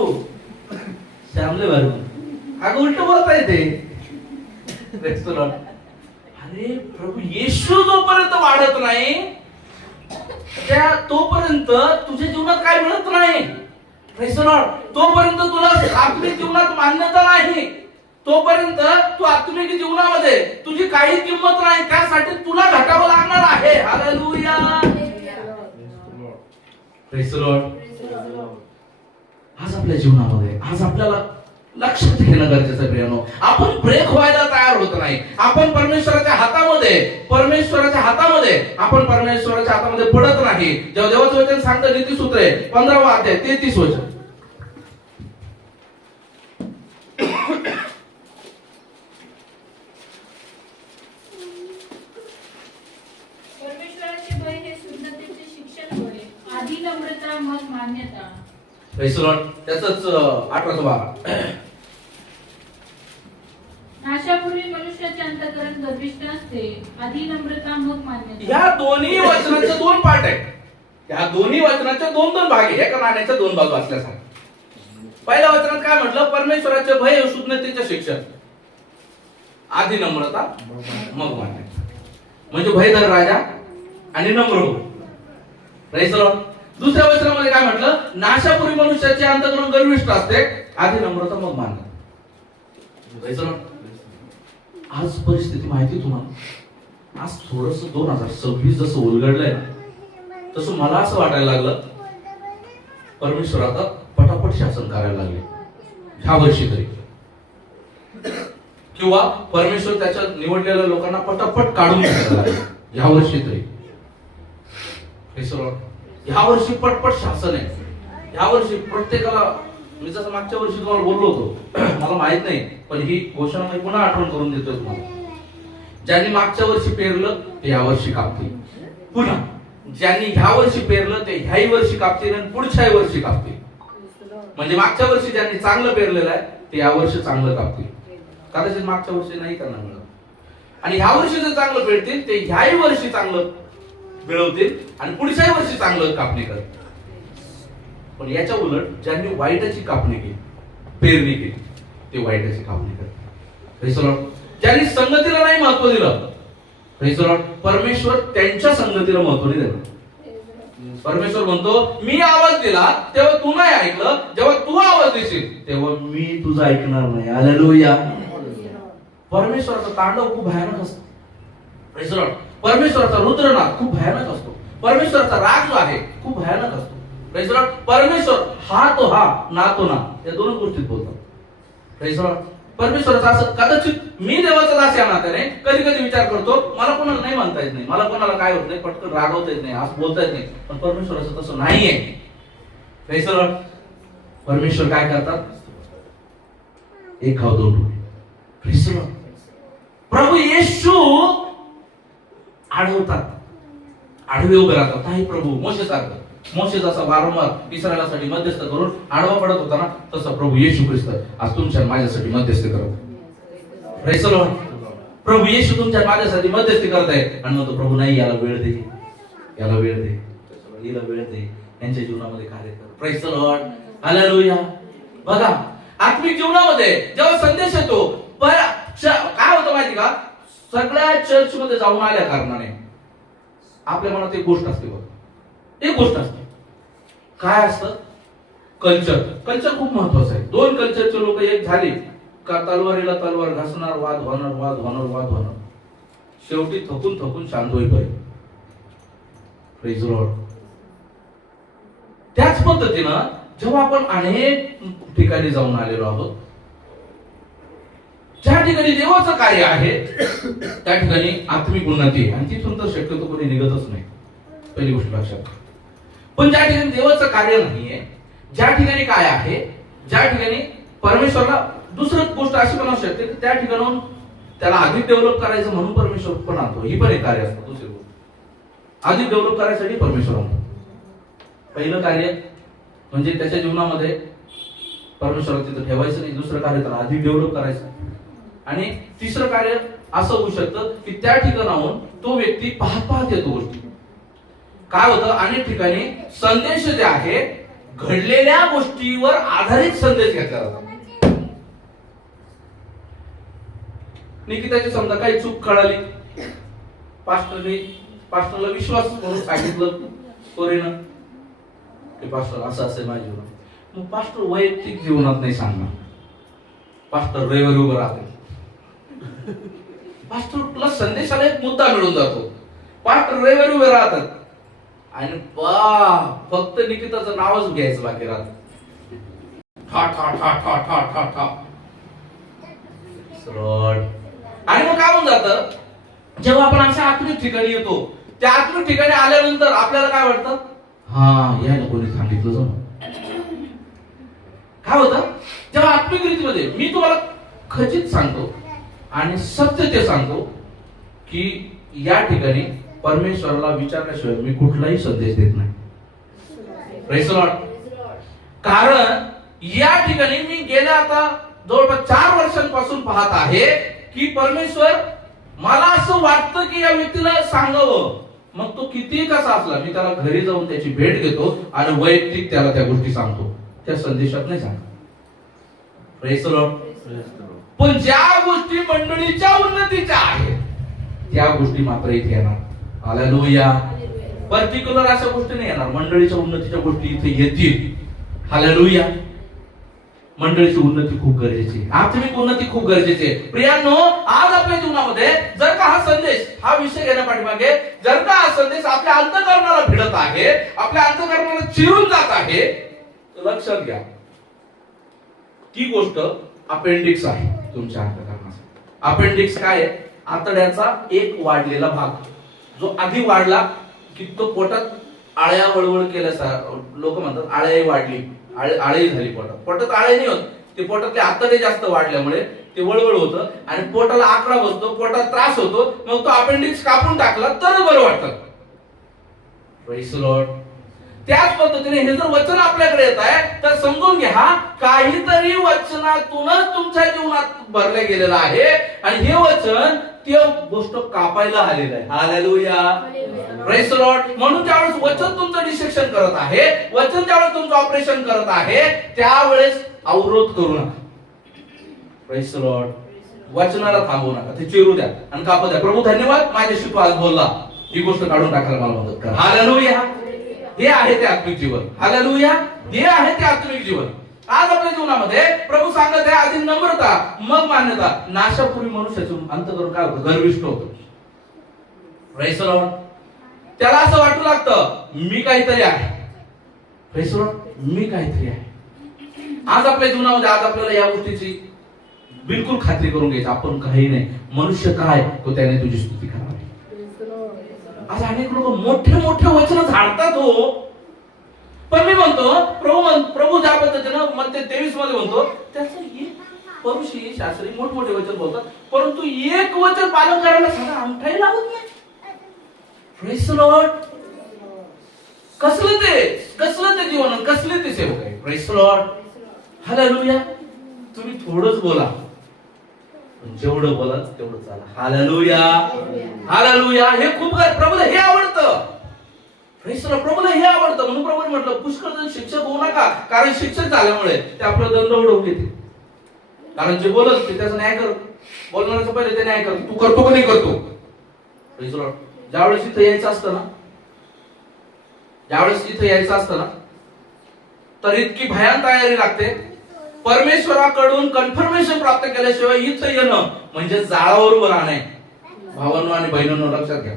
श्यामले बारू अगं उलट बोलता येते. अरे प्रभू येशू जोपर्यंत वाढत नाही त्या तोपर्यंत तुझ्या जीवनात काय मिळत नाही. Praise the Lord. तोपर्यंत तुला आत्मिक जीवनात मान्यता नाही, तोपर्यंत तू आत्मिक जीवनामध्ये तुझी काही किंमत नाही. त्यासाठी तुला घटावं लागणार आहे. हालेलुया. Praise the Lord. आज आपल्या जीवनामध्ये, आज आपल्याला लक्षात घेणं गरजेचं आहे प्रियानो. आपण ब्रेक व्हायला तयार होत नाही. आपण परमेश्वराच्या हातामध्ये आपण परमेश्वराच्या हातामध्ये पडत नाही. जेव्हा देवाचं वचन सांगतं नीतिसूत्रे 15वा अध्याय 33 वचन. परमेश्वराचे भय हे सुन्नतीचे शिक्षण होय, आधी नम्रता मग मान्यता. Praise the Lord. त्याचंच 18:12. नाशापूर्वी मनुष्याचे अंतःकरण गर्विष्ठ असते, आधी नम्रता मग मान्यता. या दोन्ही वचनाचे दोन पाठ आहेत. या दोन्ही वचनाचे दोन दोन भाग आहे. एका नाण्याच्या दोन बाजू असल्यासारखं. पहिल्या वचनात काय म्हटलं, परमेश्वराचे भय हे सुज्ञतेचे शिक्षण, आधी नम्रता मग मान्यता. म्हणजे भयधर राजा आणि नम्र हो. Praise the Lord. दुसऱ्या वचनामध्ये काय म्हटलं, नाशापूर्वी मनुष्याचे अंतःकरण गर्विष्ठ असते, आधी नम्रता मग मान्यता. Praise the Lord. आज परिस्थिती माहिती तुम्हाला, आज थोडस 2026 जसं उलगडलंय तसं मला असं वाटायला लागलं परमेश्वर आता पटापट शासन करायला लागले ह्या वर्षी तरी, किंवा परमेश्वर त्याच्या निवडलेल्या लोकांना पटापट काढून टाकायला लागले ह्या वर्षी तरी. ह्या वर्षी पटपट शासन आहे. ह्या वर्षी प्रत्येकाला, मी जसं मागच्या वर्षी तुम्हाला बोललो होतो, मला माहित नाही पण ही घोषणा मी पुन्हा आठवण करून देतोय तुम्हाला. ज्यांनी मागच्या वर्षी पेरलं ते या वर्षी कापतील, पुन्हा ज्यांनी ह्या वर्षी पेरलं ते ह्याही वर्षी कापतील आणि पुढच्याही वर्षी कापतील. म्हणजे मागच्या वर्षी ज्यांनी चांगलं पेरलेलं आहे ते या वर्षी चांगलं कापतील. कदाचित मागच्या वर्षी नाही त्यांना मिळत, आणि ह्या वर्षी जर चांगलं पेरतील ते ह्याही वर्षी चांगलं मिळवतील आणि पुढच्याही वर्षी चांगलं कापणी करतील. पण याच्या उलट ज्यांनी वाईटाची कापणी केली, पेरणी केली, ते वाईटाची कापणी करतात. ज्यांनी संगतीला नाही महत्व दिलं, परमेश्वर त्यांच्या संगतीला महत्व नाही दिलं. परमेश्वर म्हणतो, मी आवाज दिला तेव्हा तू नाही ऐकलं, जेव्हा तू आवाज देशील तेव्हा मी तुझं ऐकणार नाही. हालेलुया. परमेश्वराचा तांडव खूप भयानक असतो. परमेश्वराचा रुद्रनाद खूप भयानक असतो. परमेश्वराचा राग जो आहे खूप भयानक असतो. परमेश्वर हा तो हा, ना तो ना, या दोन गोष्टीत बोलतात. परमेश्वराचा असं कदाचित मी देवाचा दास या नात्याने कधी कधी विचार करतो, मला कोणाला नाही म्हणता येत नाही, मला कोणाला काय होत नाही, पटकन रागवता येत नाही, असं बोलता येत नाही. पण परमेश्वराचं तसं नाहीये. परमेश्वर काय करतात, एक खाव दोन टोळी. प्रभू येशू आढवतात, आडवे उभे राहतात. काही प्रभू मोशे सारखं, मोशे जसा वारंवार इस्रायलासाठी मध्यस्थ करून आडवा पडत होता ना, तसं प्रभू येशू ख्रिस्त आज तुमच्या माझ्यासाठी मध्यस्थी करत. Praise the Lord. प्रभू येशू तुमच्या माझ्यासाठी मध्यस्थी करत आहे आणि म्हणतो, प्रभू नाही, याला वेळ दे, याला वेळ दे, हिला वेळ दे, यांच्या जीवनामध्ये कार्य कर. Praise the Lord. हालेलुया. बघा, आत्मिक जीवनामध्ये जेव्हा संदेश येतो, काय होतं माहिती का, सगळ्या चर्च मध्ये जाऊन आल्या कारणाने आपल्या मनात एक गोष्ट असते बघ, एक गोष्ट असते. काय असतं, कल्चर. कल्चर खूप महत्वाचं आहे. दोन कल्चरचे लोक एक झाले का तलवारीला तलवार घासणार, वाद होणार, वाद होणार, वाद होणार, शेवटी थकून थकून शांत होईपर्यंत. Praise the Lord. त्याच पद्धतीनं जेव्हा आपण अनेक ठिकाणी जाऊन आलेलो आहोत, ज्या ठिकाणी देवाचं कार्य आहे त्या ठिकाणी आत्मिक उन्नती आहे, आणि तिथून तर शक्यतो कोणी निघतच नाही, पहिली गोष्ट लक्षात घ्या. पण ज्या ठिकाणी देवाचं कार्य नाहीये, ज्या ठिकाणी काय आहे, ज्या ठिकाणी परमेश्वरला दुसरं गोष्ट अशी पण असू शकते की त्या ठिकाणून त्याला अधिक डेव्हलप करायचं म्हणून परमेश्वर पण आणतो, ही पण एक कार्य असतं. दुसरी गोष्ट अधिक डेव्हलप करायसाठी परमेश्वर आणतो. पहिलं कार्य म्हणजे त्याच्या जीवनामध्ये परमेश्वराला तिथं ठेवायचं नाही, दुसरं कार्य त्याला अधिक डेव्हलप करायचं, आणि तिसरं कार्य असं होऊ शकतं की त्या ठिकाणाहून तो व्यक्ती पाहत येतो गोष्टी. काय होतं, अनेक ठिकाणी संदेश जे आहे घडलेल्या गोष्टीवर आधारित संदेश घेतला जातो. निकिताची समजा काही चूक कळाली, पास्टरला विश्वास म्हणून सांगितलं पोरीनं की पास्टर असं असेल माझ्या जीवनात. मग पास्टर वैयक्तिक जीवनात नाही सांगणार, पास्टर रविवारी उभं राहते, पास्टरला संदेशाला एक मुद्दा मिळून जातो, पास्टर रविवारी उभे राहतात, आणि फक्त निकिताचं नावच घ्यायचं बाकी राहत. ठा ठा ठा ठा ठा ठा ठा सरळ. आणि मग काय होऊन जातं, जेव्हा आपण अशा आत्मिक ठिकाणी येतो, त्या आत्मिक ठिकाणी आल्यानंतर आपल्याला काय वाटतं, हा यायला कोणी सांगितलं जाऊ. काय होतं, जेव्हा आत्मिक रीतीमध्ये मी तुम्हाला खचित सांगतो आणि सत्य ते सांगतो की या ठिकाणी परमेश्वराला विचारल्याशिवाय मी कुठलाही संदेश देत नाही. Praise the Lord. कारण या ठिकाणी मी गेल्या आता जवळपास 4 वर्षांपासून पाहत आहे की परमेश्वर मला असं वाटतं की या व्यक्तीला सांगावं, मग तो कितीही कसा असला मी त्याला घरी जाऊन त्याची भेट घेतो आणि वैयक्तिक त्याला त्या गोष्टी सांगतो, त्या संदेशात नाही सांगतो. Praise the Lord. पण ज्या गोष्टी मंडळीच्या उन्नतीच्या आहेत त्या गोष्टी मात्र इथे येणार. हालेलुया. पर्टिक्युलर अशा गोष्टी नाही येणार, मंडळीच्या उन्नतीच्या गोष्टी इथे येतील. हालेलुया. मंडळीची उन्नती खूप गरजेची आहे, आत्मिक उन्नती खूप गरजेची आहे. प्रियांनो, आज आपल्या जीवनामध्ये जर का हा संदेश, हा विषय घेण्या पाठीमागे जर का हा संदेश आपल्या अंतःकरणाला भिडत आहे, आपल्या अंतःकरणाला चिरून जात आहे, तर लक्षात घ्या ती गोष्ट अपेंडिक्स आहे तुमच्या अंतःकरणाचा. अपेंडिक्स काय आहे, आतड्याचा एक वाढलेला भाग, जो आधी वाढला की तो पोटात आळ्या वळवळ केल्यासारखं, लोक म्हणतात आळ्याही वाढली, आळी झाली पोटात. पोटात आळे नाही होत, ते पोटातले आतडे जास्त वाढल्यामुळे ते वळवळ होतं आणि पोटाला आकडा बसतो, पोटात त्रास होतो, मग तो अपेंडिक्स कापून टाकला तर बरं वाटतं. Praise the Lord. त्याच पद्धतीने हे जर वचन आपल्याकडे येत आहे तर समजून घ्या काहीतरी वचनातूनच तुमच्या जीवनात भरले गेलेलं आहे, आणि हे वचन ती गोष्ट कापायला आलेलं आहे. हालेलुया. Praise the Lord. म्हणून ज्यावेळेस वचन तुमचं डिसेक्शन करत आहे, वचन ज्यावेळेस तुमचं ऑपरेशन करत आहे, त्यावेळेस अवरोध करू नका. Praise the Lord. वचनाला थांबवू नका, ते चिरू द्या आणि कापू द्या. प्रभू धन्यवाद, माझ्याशी तू आज बोलला, ही गोष्ट काढून टाकायला मला मदत कर. हालेलुया. हे आहे ते आत्मिक जीवन. हालेलुया. हे आहे ते आत्मिक जीवन. आज आपल्या जीवनामध्ये प्रभू सांगत आहे आधी नम्रता मग मान्यता. नाशापूर्वी मनुष्याचं अंतःकरण काय होतं, गर्विष्ठ होतं. Praise the Lord. त्याला असं वाटू लागतं मी काहीतरी आहे. Praise the Lord. मी काहीतरी आहे. आज आपल्या जीवनामध्ये आज आपल्याला या गोष्टीची बिलकुल खात्री करून घ्यायची, आपण काही नाही, मनुष्य काय तो त्याने तुझी स्तुती करावी. आज अनेक लोक मोठे मोठे वचन झाडतात हो, पण मी म्हणतो प्रभू ज्या पद्धतीनं मध्ये 23 मध्ये म्हणतो त्याचं एक परुषी शास्त्री मोठमोठे वचन बोलतात, परंतु एक वचन पालन करायला साधा अंगठाही लागत नाही. Praise the Lord. कसलं ते जीवन, कसले ते सेवक आहे. Praise the Lord. हालेलुया. तुम्ही थोडंच बोला, जेवढं बोला तेवढं चाला. हालेलुया. हालेलुया. हे खूप प्रभूला हे आवडतं. प्रभूला हे आवडतं, म्हणून प्रभूने म्हटलं पुष्कळ जण शिक्षक होऊ नका, कारण शिक्षक झाल्यामुळे ते आपलं दंड उडवून घेते. कारण जे बोलत ते त्याचा न्याय कर, बोलणाऱ्याचा पहिले ते न्याय कर, तू करतो का नाही करतो. ज्यावेळेस इथं यायचं असतं ना, ज्यावेळेस इथं यायचं असतं ना, तर इतकी भयान तयारी लागते. परमेश्वराकडून कन्फर्मेशन प्राप्त केल्याशिवाय इथं येणं म्हणजे जाळावर उभं राहणे. भावांनो आणि बहिणींनो लक्षात घ्या,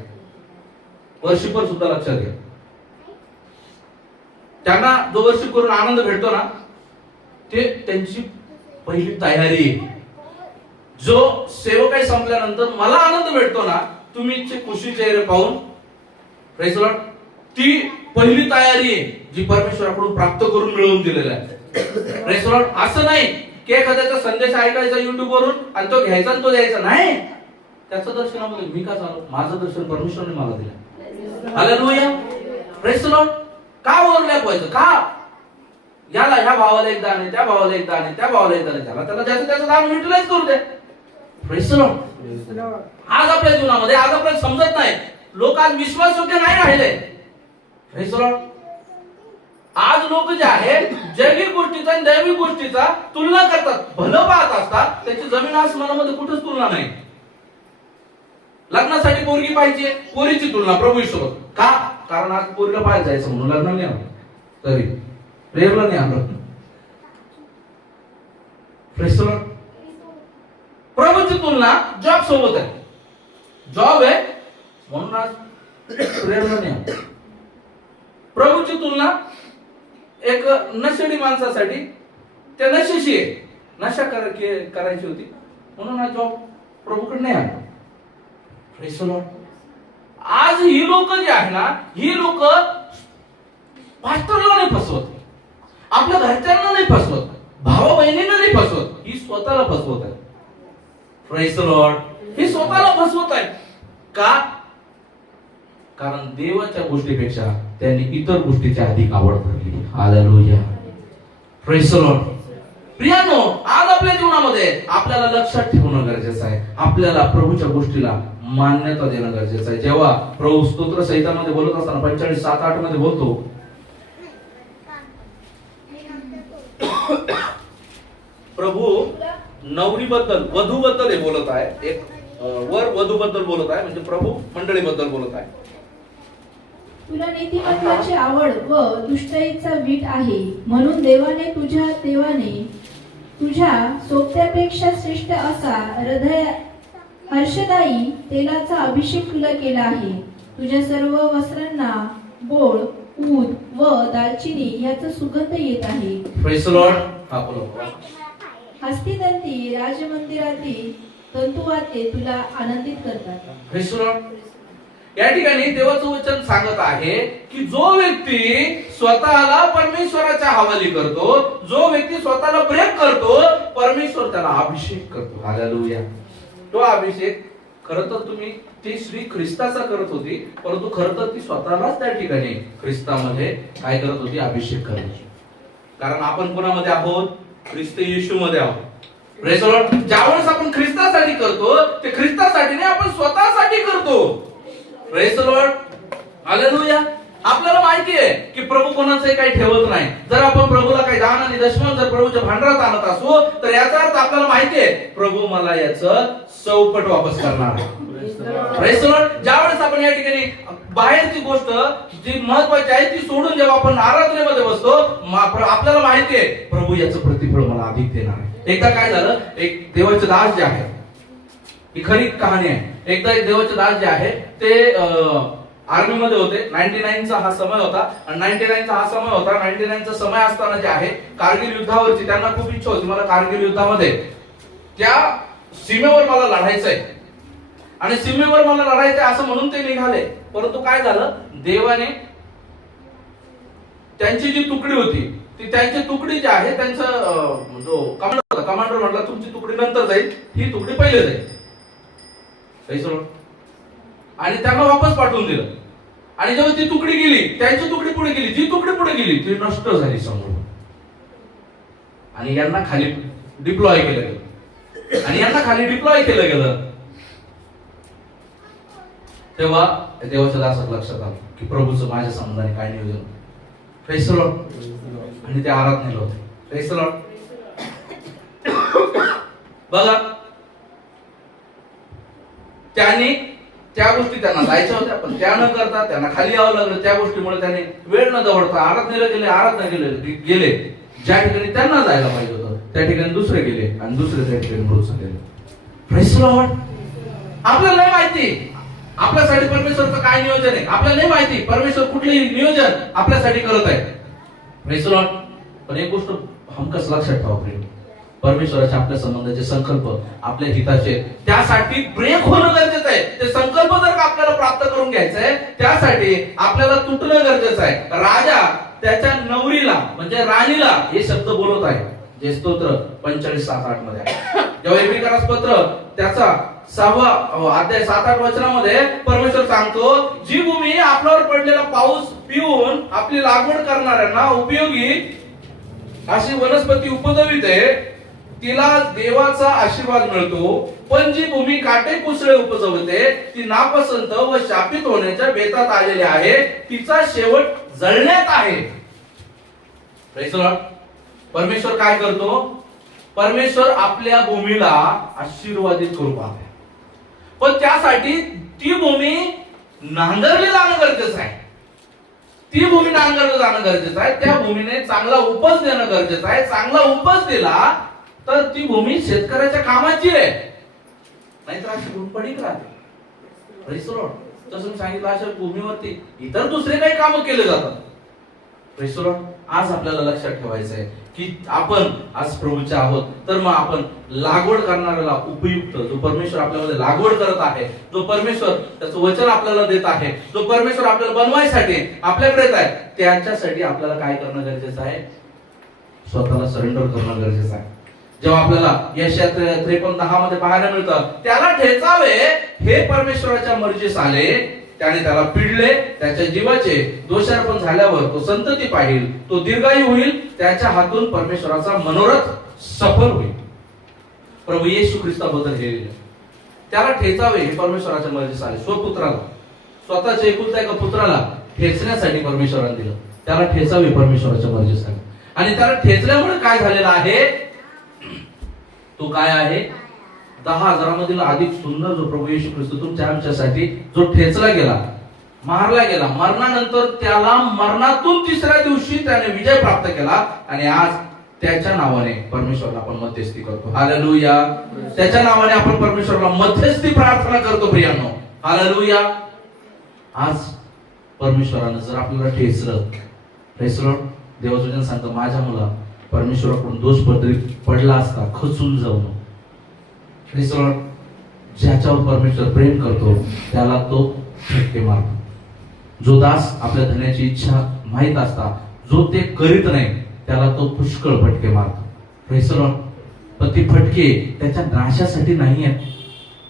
वर्षभर सुद्धा लक्षात घ्या. त्यांना जो वर्षी करून आनंद भेटतो ना, ते त्यांची पहिली तयारी आहे. जो सेवकाई संपल्यानंतर मला आनंद भेटतो ना, तुम्ही खुशी चेहरे पाहून, प्रेज द लॉर्ड, ती पहिली तयारी आहे जी परमेश्वराकडून प्राप्त करून मिळवून दिलेली आहे. Praise the Lord. असं नाही की एखाद्याचा संदेश ऐकायचा युट्यूब वरून आणि तो घ्यायचा आणि तो द्यायचा नाही. त्याचं दर्शनामध्ये मी का झालो, माझं दर्शन परमेश्वराने मला दिलं. हालेलुया. Praise the Lord. का ओव्हरलॅप व्हायचं, का याला ह्या भावाला एक दान आहे, त्या भावाला एक दान आहे, त्या भावाला एक दान आहे, त्याला ज्याचं त्याचं दान युटिलाइज करू दे. Praise the Lord. आज आपल्या जीवनामध्ये, आज आपल्याला समजत नाही, लोक आज विश्वासयोग्य नाही राहिले. Praise the Lord. आज लोक जे आहेत जैविक गोष्टीचा आणि दैविक गोष्टीचा तुलना करतात, भलं पाहत असतात, त्याची जमीन आसमानामध्ये कुठेच तुलना नाही. लग्नासाठी पोरगी पाहिजे, पोरीची तुलना प्रभू सोबत. का? कारण आज पोरीला पाहायला जायचं म्हणून लग्न नाही आलं, तरी प्रेमला नाही आलं. Praise the Lord. प्रभूची तुलना जॉब सोबत आहे. जॉब आहे म्हणून आज प्रेमला नाही आलं. प्रभूची तुलना एक नशेडी माणसासाठी त्या नशेशी आहे, नशा करायची होती म्हणून हा जॉब प्रभूकडे नाही आला. Praise the Lord. आज ही लोक जी आहे ना, ही लोक पास्टरला नाही फसवत, आपल्या घरच्यांना नाही फसवत, भावा बहिणींना नाही फसवत, ही स्वतःला फसवत आहे. Praise the Lord. ही स्वतःला फसवत आहे. का? कारण देवाच्या गोष्टीपेक्षा त्यांनी इतर गोष्टीची अधिक आवड धरली. हालेलुया. Praise the Lord. प्रियानो, आज आपल्या जीवनामध्ये आपल्याला लक्षात ठेवणं गरजेचं आहे, आपल्याला प्रभूच्या गोष्टीला मान्यता देणं गरजेचं आहे. जेव्हा प्रभू स्तोत्र संहितामध्ये बोलत असताना 45:7-8 मध्ये बोलतो, प्रभू नवरीबद्दल, वधूबद्दल हे बोलत आहे, एक वर वधूबद्दल बोलत आहे, म्हणजे प्रभू मंडळीबद्दल बोलत आहे. तुला नीतिमत्वाची आवड व दुष्टाईचा वीट आहे, म्हणून देवाने तुझ्या सोबत्यापेक्षा श्रेष्ठ असा हृदय हर्षदायी तेलाचा अभिषेक तुला केला आहे. तुझ्या सर्व वस्त्रांना बोळ, ऊद व दालचिनी याचा सुगंध येत आहे. Praise the Lord. हा बोला. हस्तिदंती राजमंदिरातील तंतुवाद्ये तुला आनंदित करतात. Praise the Lord. या ठिकाणी देवाचं वचन सांगत आहे की जो व्यक्ती स्वतःला परमेश्वराच्या हवाली करतो, जो व्यक्ती स्वतःला प्रेम करतो, परमेश्वर त्याला अभिषेक करतो. हालेलुया. तो अभिषेक खरं तर तुम्ही ती श्री ख्रिस्ताचा करत होती, परंतु खरं तर ती स्वतःलाच त्या ठिकाणी ख्रिस्तामध्ये काय करत होती, अभिषेक करत होती. कारण आपण कोणामध्ये आहोत, ख्रिस्त येशू मध्ये आहोत. Praise the Lord. ज्यावेळेस आपण ख्रिस्तासाठी करतो, ते ख्रिस्तासाठी नाही, आपण स्वतःसाठी करतो. Praise the Lord. हालेलुया. आपल्याला माहिती आहे की प्रभू कोणाचंही काही ठेवत नाही. जर आपण प्रभूला काही दान आणि दशमान जर प्रभूच्या भांडारात आणत असू, तर याचा अर्थ आपल्याला माहिती आहे प्रभू मला याचं चौपट वापस करणार. Praise the Lord. ज्यावेळेस आपण या ठिकाणी बाहेरची गोष्ट जी महत्वाची आहे ती सोडून जेव्हा आपण आराधनेमध्ये बसतो, आपल्याला माहिती आहे प्रभू याचं प्रतिफळ मला अधिक देणार आहे. एकदा काय झालं, एक देवाचे दास जे आहे, ही खरी कहाणी आहे. एकदा एक देवाचे दास जे आहे ते आर्मी मध्ये होते. 99चा हा समय होता आणि 99चा हा समय होता. 99चा समय असताना जे आहे कारगिल युद्धावरची त्यांना खूप इच्छा होती, मला कारगिल युद्धामध्ये त्या सीमेवर मला लढायचंय आणि सीमेवर मला लढायचंय असं म्हणून ते निघाले. परंतु काय झालं, देवाने त्यांची जी तुकडी होती ती, त्यांची तुकडी जी आहे, त्यांचा जो कमांडर होता, कमांडर म्हटला तुमची तुकडी नंतर जाईल, ही तुकडी पहिले जाईल. आणि त्यांना वापस पाठवून दिलं. आणि जेव्हा ती तुकडी गेली, त्यांची तुकडी पुढे गेली, जी तुकडी पुढे गेली ती नष्ट झाली समोर, आणि यांना खाली डिप्लॉय केलं गेलं, आणि यांना खाली डिप्लॉय केलं गेलं. तेव्हा देवाच्या दासात लक्षात आलं की प्रभूचं माझ्या संबंधाने काय नियोजन. Praise the Lord. आणि ते आराधनेला होते. Praise the Lord. बघा, त्यांनी त्या गोष्टी त्यांना जायच्या होत्या, पण त्या न करता त्यांना खाली यावं लागलं. त्या गोष्टीमुळे त्यांनी वेळ न दवडता आराधनेला गेले. ज्या ठिकाणी त्यांना जायला पाहिजे होतं त्या ठिकाणी दुसरे गेले आणि दुसरे त्या ठिकाणी मृत झाले. Praise the Lord. आपल्याला नाही माहिती आपल्यासाठी परमेश्वरचं काय नियोजन आहे, आपल्याला नाही माहिती परमेश्वर कुठलंही नियोजन आपल्यासाठी करत आहे. Praise the Lord. पण एक गोष्ट हमखास लक्षात ठेवा प्रेम, परमेश्वराचे आपल्या संबंधाचे संकल्प आपल्या हिताचे, त्यासाठी ब्रेक होणं गरजेचं आहे. ते संकल्प जर का आपल्याला प्राप्त करून घ्यायचं आहे, त्यासाठी आपल्याला तुटणं गरजेचं आहे. राजा त्याच्या नवरीला म्हणजे राणीला हे शब्द बोलत आहे, जे स्तोत्र 45:7-8 मध्ये आहे. जेव्हा एब्रिकरास पत्र त्याचा 6वा अध्याय 7-8 वचनामध्ये परमेश्वर सांगतो, जी भूमी आपल्यावर पडलेला पाऊस पिऊन आपली लागवड करणाऱ्यांना उपयोगी अशी वनस्पती उपजविते, तिला देवाचा आशीर्वाद मिळतो. पण जी भूमी काटे कुसळे उपजवते, ती नापसंत व शापित होण्याच्या बेतात आलेली आहे, तिचा शेवट जळण्यात आहे. Praise the Lord. परमेश्वर काय करतो? परमेश्वर आपल्या भूमीला आशीर्वादित करू पाहतो, पण त्यासाठी ती भूमी नांगरली जाणं गरजेचं आहे. ती भूमी नांगरलं जाणं गरजेचं आहे. त्या भूमीने चांगला उपज देणं गरजेचं आहे. चांगला उपज दिला तर ती भूमी शेतकऱ्याच्या कामाची आहे, नाहीतर अशी भूमी पडीक राहते. Praise the Lord. जसं मी सांगितलं, अशा भूमीवरती इतर दुसरे काही कामं केले जातात. Praise the Lord. आज आपल्याला लक्षात ठेवायचं आहे की आपण आज प्रभूचे आहोत, तर मग आपण लागवड करणाऱ्याला उपयुक्त, जो परमेश्वर आपल्यामध्ये लागवड करत आहे, जो परमेश्वर त्याचं वचन आपल्याला देत आहे, जो परमेश्वर आपल्याला बनवायसाठी आपल्याकडे येत आहे, त्याच्यासाठी आपल्याला काय करणं गरजेचं आहे? स्वतःला सरेंडर करणं गरजेचं आहे. जेव्हा आपल्याला यशात 53:10 मध्ये पाहायला मिळतं, त्याला ठेचावे हे परमेश्वराच्या मर्जीस आले, त्याने त्याला पिडले, त्याच्या जीवाचे दोषार्पण झाल्यावर तो संतती पाहिल, तो दीर्घायू होईल, त्याच्या हातून परमेश्वराचा मनोरथ सफल होईल. प्रभू येशू ख्रिस्ताबद्दल हे त्याला ठेचावे हे परमेश्वराच्या मर्जीस आले. स्वपुत्राला, स्वतःच्या एकुलत्या एका पुत्राला ठेचण्यासाठी परमेश्वराने दिलं, त्याला ठेचावे परमेश्वराच्या मर्जीस आले. आणि त्याला ठेचल्यामुळे काय झालेलं आहे? तो काय आहे? 10,000 मधील अधिक सुंदर जो प्रभू येशू ख्रिस्त तुमच्या आमच्यासाठी जो ठेचला गेला, मारला गेला, मरणानंतर त्याला मरणातून 3ऱ्या दिवशी त्याने विजय प्राप्त केला, आणि आज त्याच्या नावाने परमेश्वराला आपण मध्यस्थी करतो. हालेलुया. त्याच्या नावाने आपण परमेश्वराला मध्यस्थी प्रार्थना करतो. प्रियांनो, हालेलुया. आज परमेश्वरानं जर आपल्याला ठेचलं, देवाचं वचन सांगतं, माझ्या मुला परमेश्वराकडून दोष पडला असता खचून जाऊ नको. ज्याच्यावर परमेश्वर प्रेम करतो त्याला तो फटके मारतो. जो दास आपल्या धन्याची इच्छा माहित असता जो ते करीत नाही, त्याला तो पुष्कळ फटके मारतो. पण ती फटके त्याच्या नाशासाठी नाही आहेत,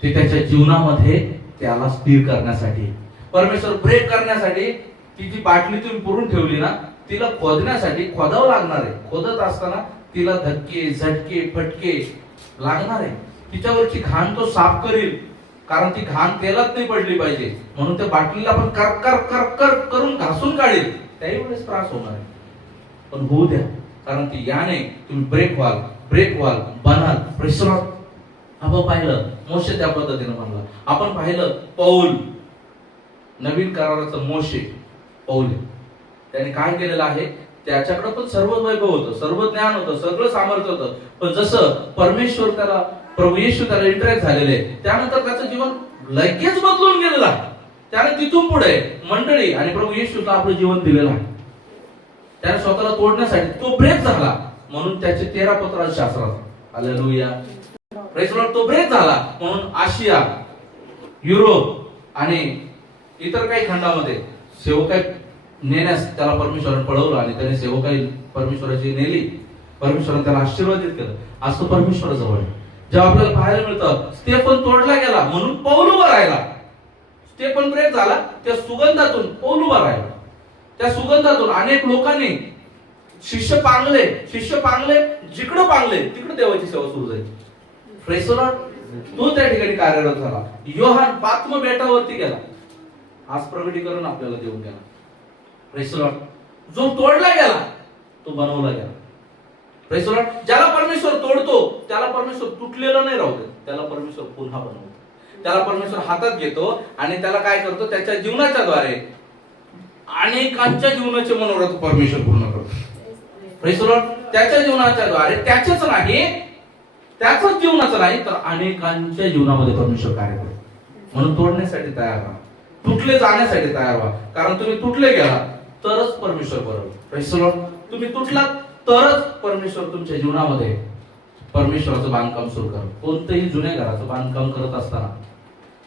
ते त्याच्या जीवनामध्ये त्याला स्थिर करण्यासाठी. परमेश्वर ब्रेक करण्यासाठी ती जी बाटली तुम्ही पुरून ठेवली ना, तिला खोदण्यासाठी खोदावं लागणार आहे. खोदत असताना तिला धक्के, झटके, फटके लागणार आहे. तिच्यावरची घाण तो साफ करील, कारण ती घाण तेलात नाही पडली पाहिजे, म्हणून त्या बाटलीला पण कर कर कर कर करून घासून काढेल. त्याही वेळेस त्रास होणार आहे, पण होऊ द्या, कारण ती याने तुम्ही ब्रेक व्हाल बनाल. प्रेसरात आपण पाहिलं मोशे त्या पद्धतीने म्हणला. आपण पाहिलं पौल, नवीन कराराचं मोशे पौल, त्याने काय केलेलं आहे? त्याच्याकडे पण सर्व वैभव होतं, सर्व ज्ञान होतं, सगळं सामर्थ्य होतं, पण जसं परमेश्वर त्याला, प्रभू येशू त्याला इंटरॅक्ट झालेले, त्यानंतर त्याचं जीवन लगेच बदलून गेलेलं आहे. त्याने तिथून पुढे मंडळी आणि प्रभू येशूला आपलं जीवन दिलेलं आहे. त्याने स्वतःला तोडण्यासाठी तो ब्रेक झाला, म्हणून त्याचे 13 पत्र शास्त्रात. हालेलुया. Praise the Lord. तो ब्रेक झाला म्हणून आशिया, युरोप आणि इतर काही खंडामध्ये सेवकाई नेण्यास त्याला परमेश्वराने पळवलं, आणि त्याने सेवकाई परमेश्वराची नेली. परमेश्वराने त्याला आशीर्वादित केलं. आज तो परमेश्वराजवळ आहे. जेव्हा आपल्याला पाहायला मिळतं स्तेफन तोडला गेला म्हणून पौल उभा राहिला. स्तेफन ब्रेक झाला, त्या सुगंधातून पौल उभा राहिला. त्या सुगंधातून अनेक लोकांनी शिष्य पांगले, जिकडे पांगले तिकडे देवाची सेवा सुरू झाली. Praise the Lord. तो त्या ठिकाणी कार्यरत झाला. योहान पात्म बेटावरती गेला. आज प्रगटीकरण आपल्याला देऊन गेला. Praise the Lord. जो तोडला गेला तो बनवला गेला. Praise the Lord. ज्याला परमेश्वर तोडतो त्याला परमेश्वर तुटलेलं नाही राहू देत, त्याला परमेश्वर पुन्हा बनवतो. त्याला परमेश्वर हातात घेतो आणि त्याला काय करतो? त्याच्या जीवनाच्या द्वारे अनेकांच्या जीवनाचे मनोरथ परमेश्वर पूर्ण करतो. Praise the Lord. त्याच्या जीवनाच्या द्वारे त्याच्याच नाही, त्याच्याच जीवनाचं नाही, तर अनेकांच्या जीवनामध्ये परमेश्वर कार्य करतो. म्हणून तोडण्यासाठी तयार व्हा, तुटले जाण्यासाठी तयार व्हा, कारण तुम्ही तुटले गेला तरच परमेश्वर बरोबर. Praise the Lord. तुम्ही तुटलात तरच परमेश्वर तुमच्या जीवनामध्ये परमेश्वराचं बांधकाम सुरू करा. कोणतंही जुन्या घराचं बांधकाम करत असताना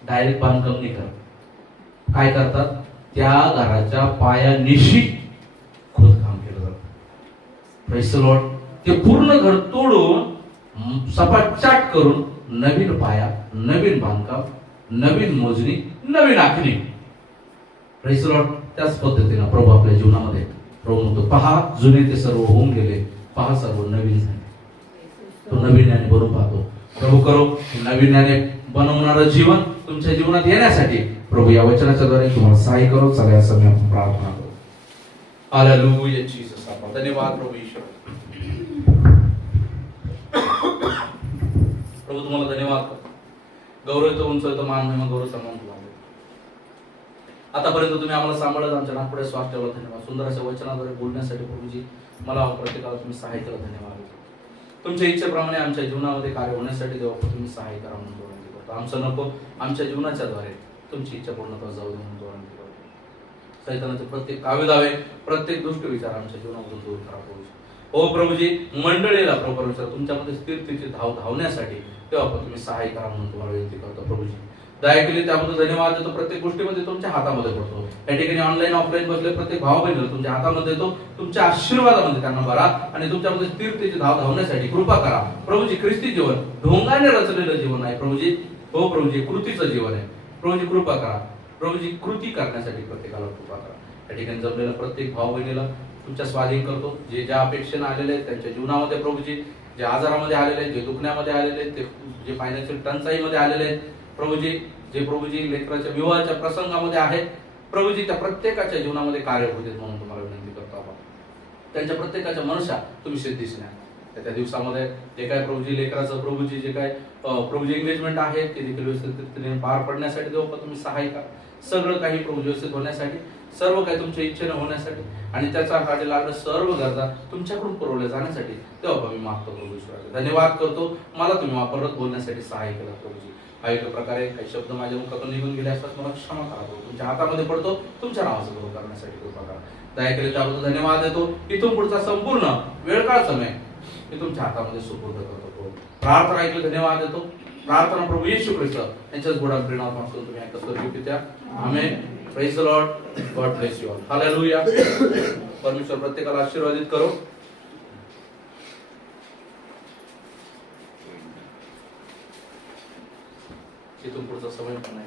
डायरेक्ट बांधकाम नाही करत. काय करतात? त्या घराच्या पायानिशी खोदकाम केलं जातं. Praise the Lord. ते पूर्ण घर तोडून सपाट करून नवीन पाया, नवीन बांधकाम, नवीन मोजणी, नवीन आखणी. Praise the Lord. त्याच पद्धतीने प्रभू आपल्या जीवनामध्ये प्रभू म्हणतो, पहा जुने ते सर्व होऊन गेले, पहा सर्व नवीन झाले. तो नवीन्याने बनवून पाहतो. प्रभू करो नवीन्याने बनवणारं जीवन तुमच्या जीवनात येण्यासाठी प्रभू या वचनाच्या द्वारे तुम्हाला सहाय्य करो. चला या समय आपण प्रार्थना करू. Hallelujah Jesus. आपण धन्यवाद प्रभू ईश्वर. प्रभू तुम्हाला धन्यवाद करतो. गौरव येतो, उंच येतो, मान महिमा गौरव सन्मान तुम्हाला. आतापर्यंत तुम्ही आम्हाला सांभाळत आमच्या नागपुढे श्वास ठेवला. धन्यवाद. सुंदर अशा वचनाद्वारे बोलण्यासाठी प्रभूजी मला प्रत्येकाला तुम्ही सहाय्य केलं. धन्यवाद. तुमच्या इच्छेप्रमाणे आमच्या जीवनामध्ये कार्य होण्यासाठी देवा तुम्ही सहाय्य करा म्हणून विनंती करतो. आमचं नको, आमच्या जीवनाच्या द्वारे तुमची इच्छा पूर्णत्वास जाऊ दे म्हणून विनंती करतो. सैतानाचे प्रत्येक कावेदावे, प्रत्येक दुष्ट विचार आमच्या जीवनामधून दूर करा प्रभूजी. हो प्रभूजी, मंडळीला प्रभू परमेश्वर तुमच्यामध्ये स्थिरतेची धावण्यासाठी तेव्हा तुम्ही सहाय्य करा म्हणून तुम्हाला विनंती करतो प्रभूजी. दया केली त्याबद्दल धन्यवाद देतो. प्रत्येक गोष्टीमध्ये तुमच्या हातामध्ये पडतो. या ठिकाणी ऑनलाईन ऑफलाईन बसले प्रत्येक भाव बहिणीला तुमच्या हातामध्ये येतो. तुमच्या आशीर्वादामध्ये त्यांना भरा आणि तुमच्यामध्ये स्थिरतेची धावण्यासाठी कृपा करा प्रभूजी. ख्रिस्ती जीवन ढोंगाने रचलेलं जीवन आहे प्रभूजी. हो प्रभूजी, कृतीचं जीवन आहे प्रभूजी. कृपा करा प्रभूजी. कृती करण्यासाठी प्रत्येकाला कृपा करा. या ठिकाणी जमलेल्या प्रत्येक भाव बहिणीला तुमच्या स्वाधीन करतो. जे ज्या अपेक्षेने आलेले आहेत त्यांच्या जीवनामध्ये प्रभूजी, जे आजारामध्ये आलेले आहेत, जे दुखण्यामध्ये आलेले आहेत, ते जे फायनान्शियल टंचाईमध्ये आलेले आहेत प्रभूजी, जे प्रभूजी लेकराच्या विवाहाच्या प्रसंगामध्ये आहेत प्रभूजी, त्या प्रत्येकाच्या जीवनामध्ये कार्य होते म्हणून तुम्हाला विनंती करतो आपण. त्यांच्या प्रत्येकाच्या मनशा तुम्ही सिद्धीस न्या. त्या दिवसामध्ये जे काय प्रभूजी लेकराचं प्रभूजी जे काय प्रभूजी एंगेजमेंट आहे ते देखील व्यवस्थित पार पडण्यासाठी देऊ तुम्ही सहाय्य करा. सगळं काही प्रभू व्यवस्थित होण्यासाठी, सर्व काही तुमच्या इच्छेने होण्यासाठी आणि त्याचा काढे लागणं सर्व गरजा तुमच्याकडून पुरवल्या जाण्यासाठी तेव्हा मी मागतो प्रभू ईश्वराचे. धन्यवाद करतो. मला तुम्ही वापरत बोलण्यासाठी सहाय्य केलं प्रभूजी. काही प्रकारे काही शब्द माझ्या मुखातून निघून गेले असतात मला क्षमा करा प्रभू. तुमच्या हातामध्ये पडतो. तुमच्या नावाचं गौरव करण्यासाठी कृपा करा. दया केली त्याबद्दल धन्यवाद देतो. इथून पुढचा संपूर्ण वेळकाळ समय मी तुमच्या हातामध्ये सुपूर्द करतो प्रभू. प्रार्थना ऐकली धन्यवाद देतो. प्रार्थना प्रभू येशू ख्रिस्त यांच्याच गोडा प्रेरणापासून तुम्ही ऐकत स्वर्गीय पित्या. Amen. Praise the Lord. God bless you all. Hallelujah. परमेश्वर प्रत्येकाला आशीर्वादित करो. इथून पुढचा समय पण नाही.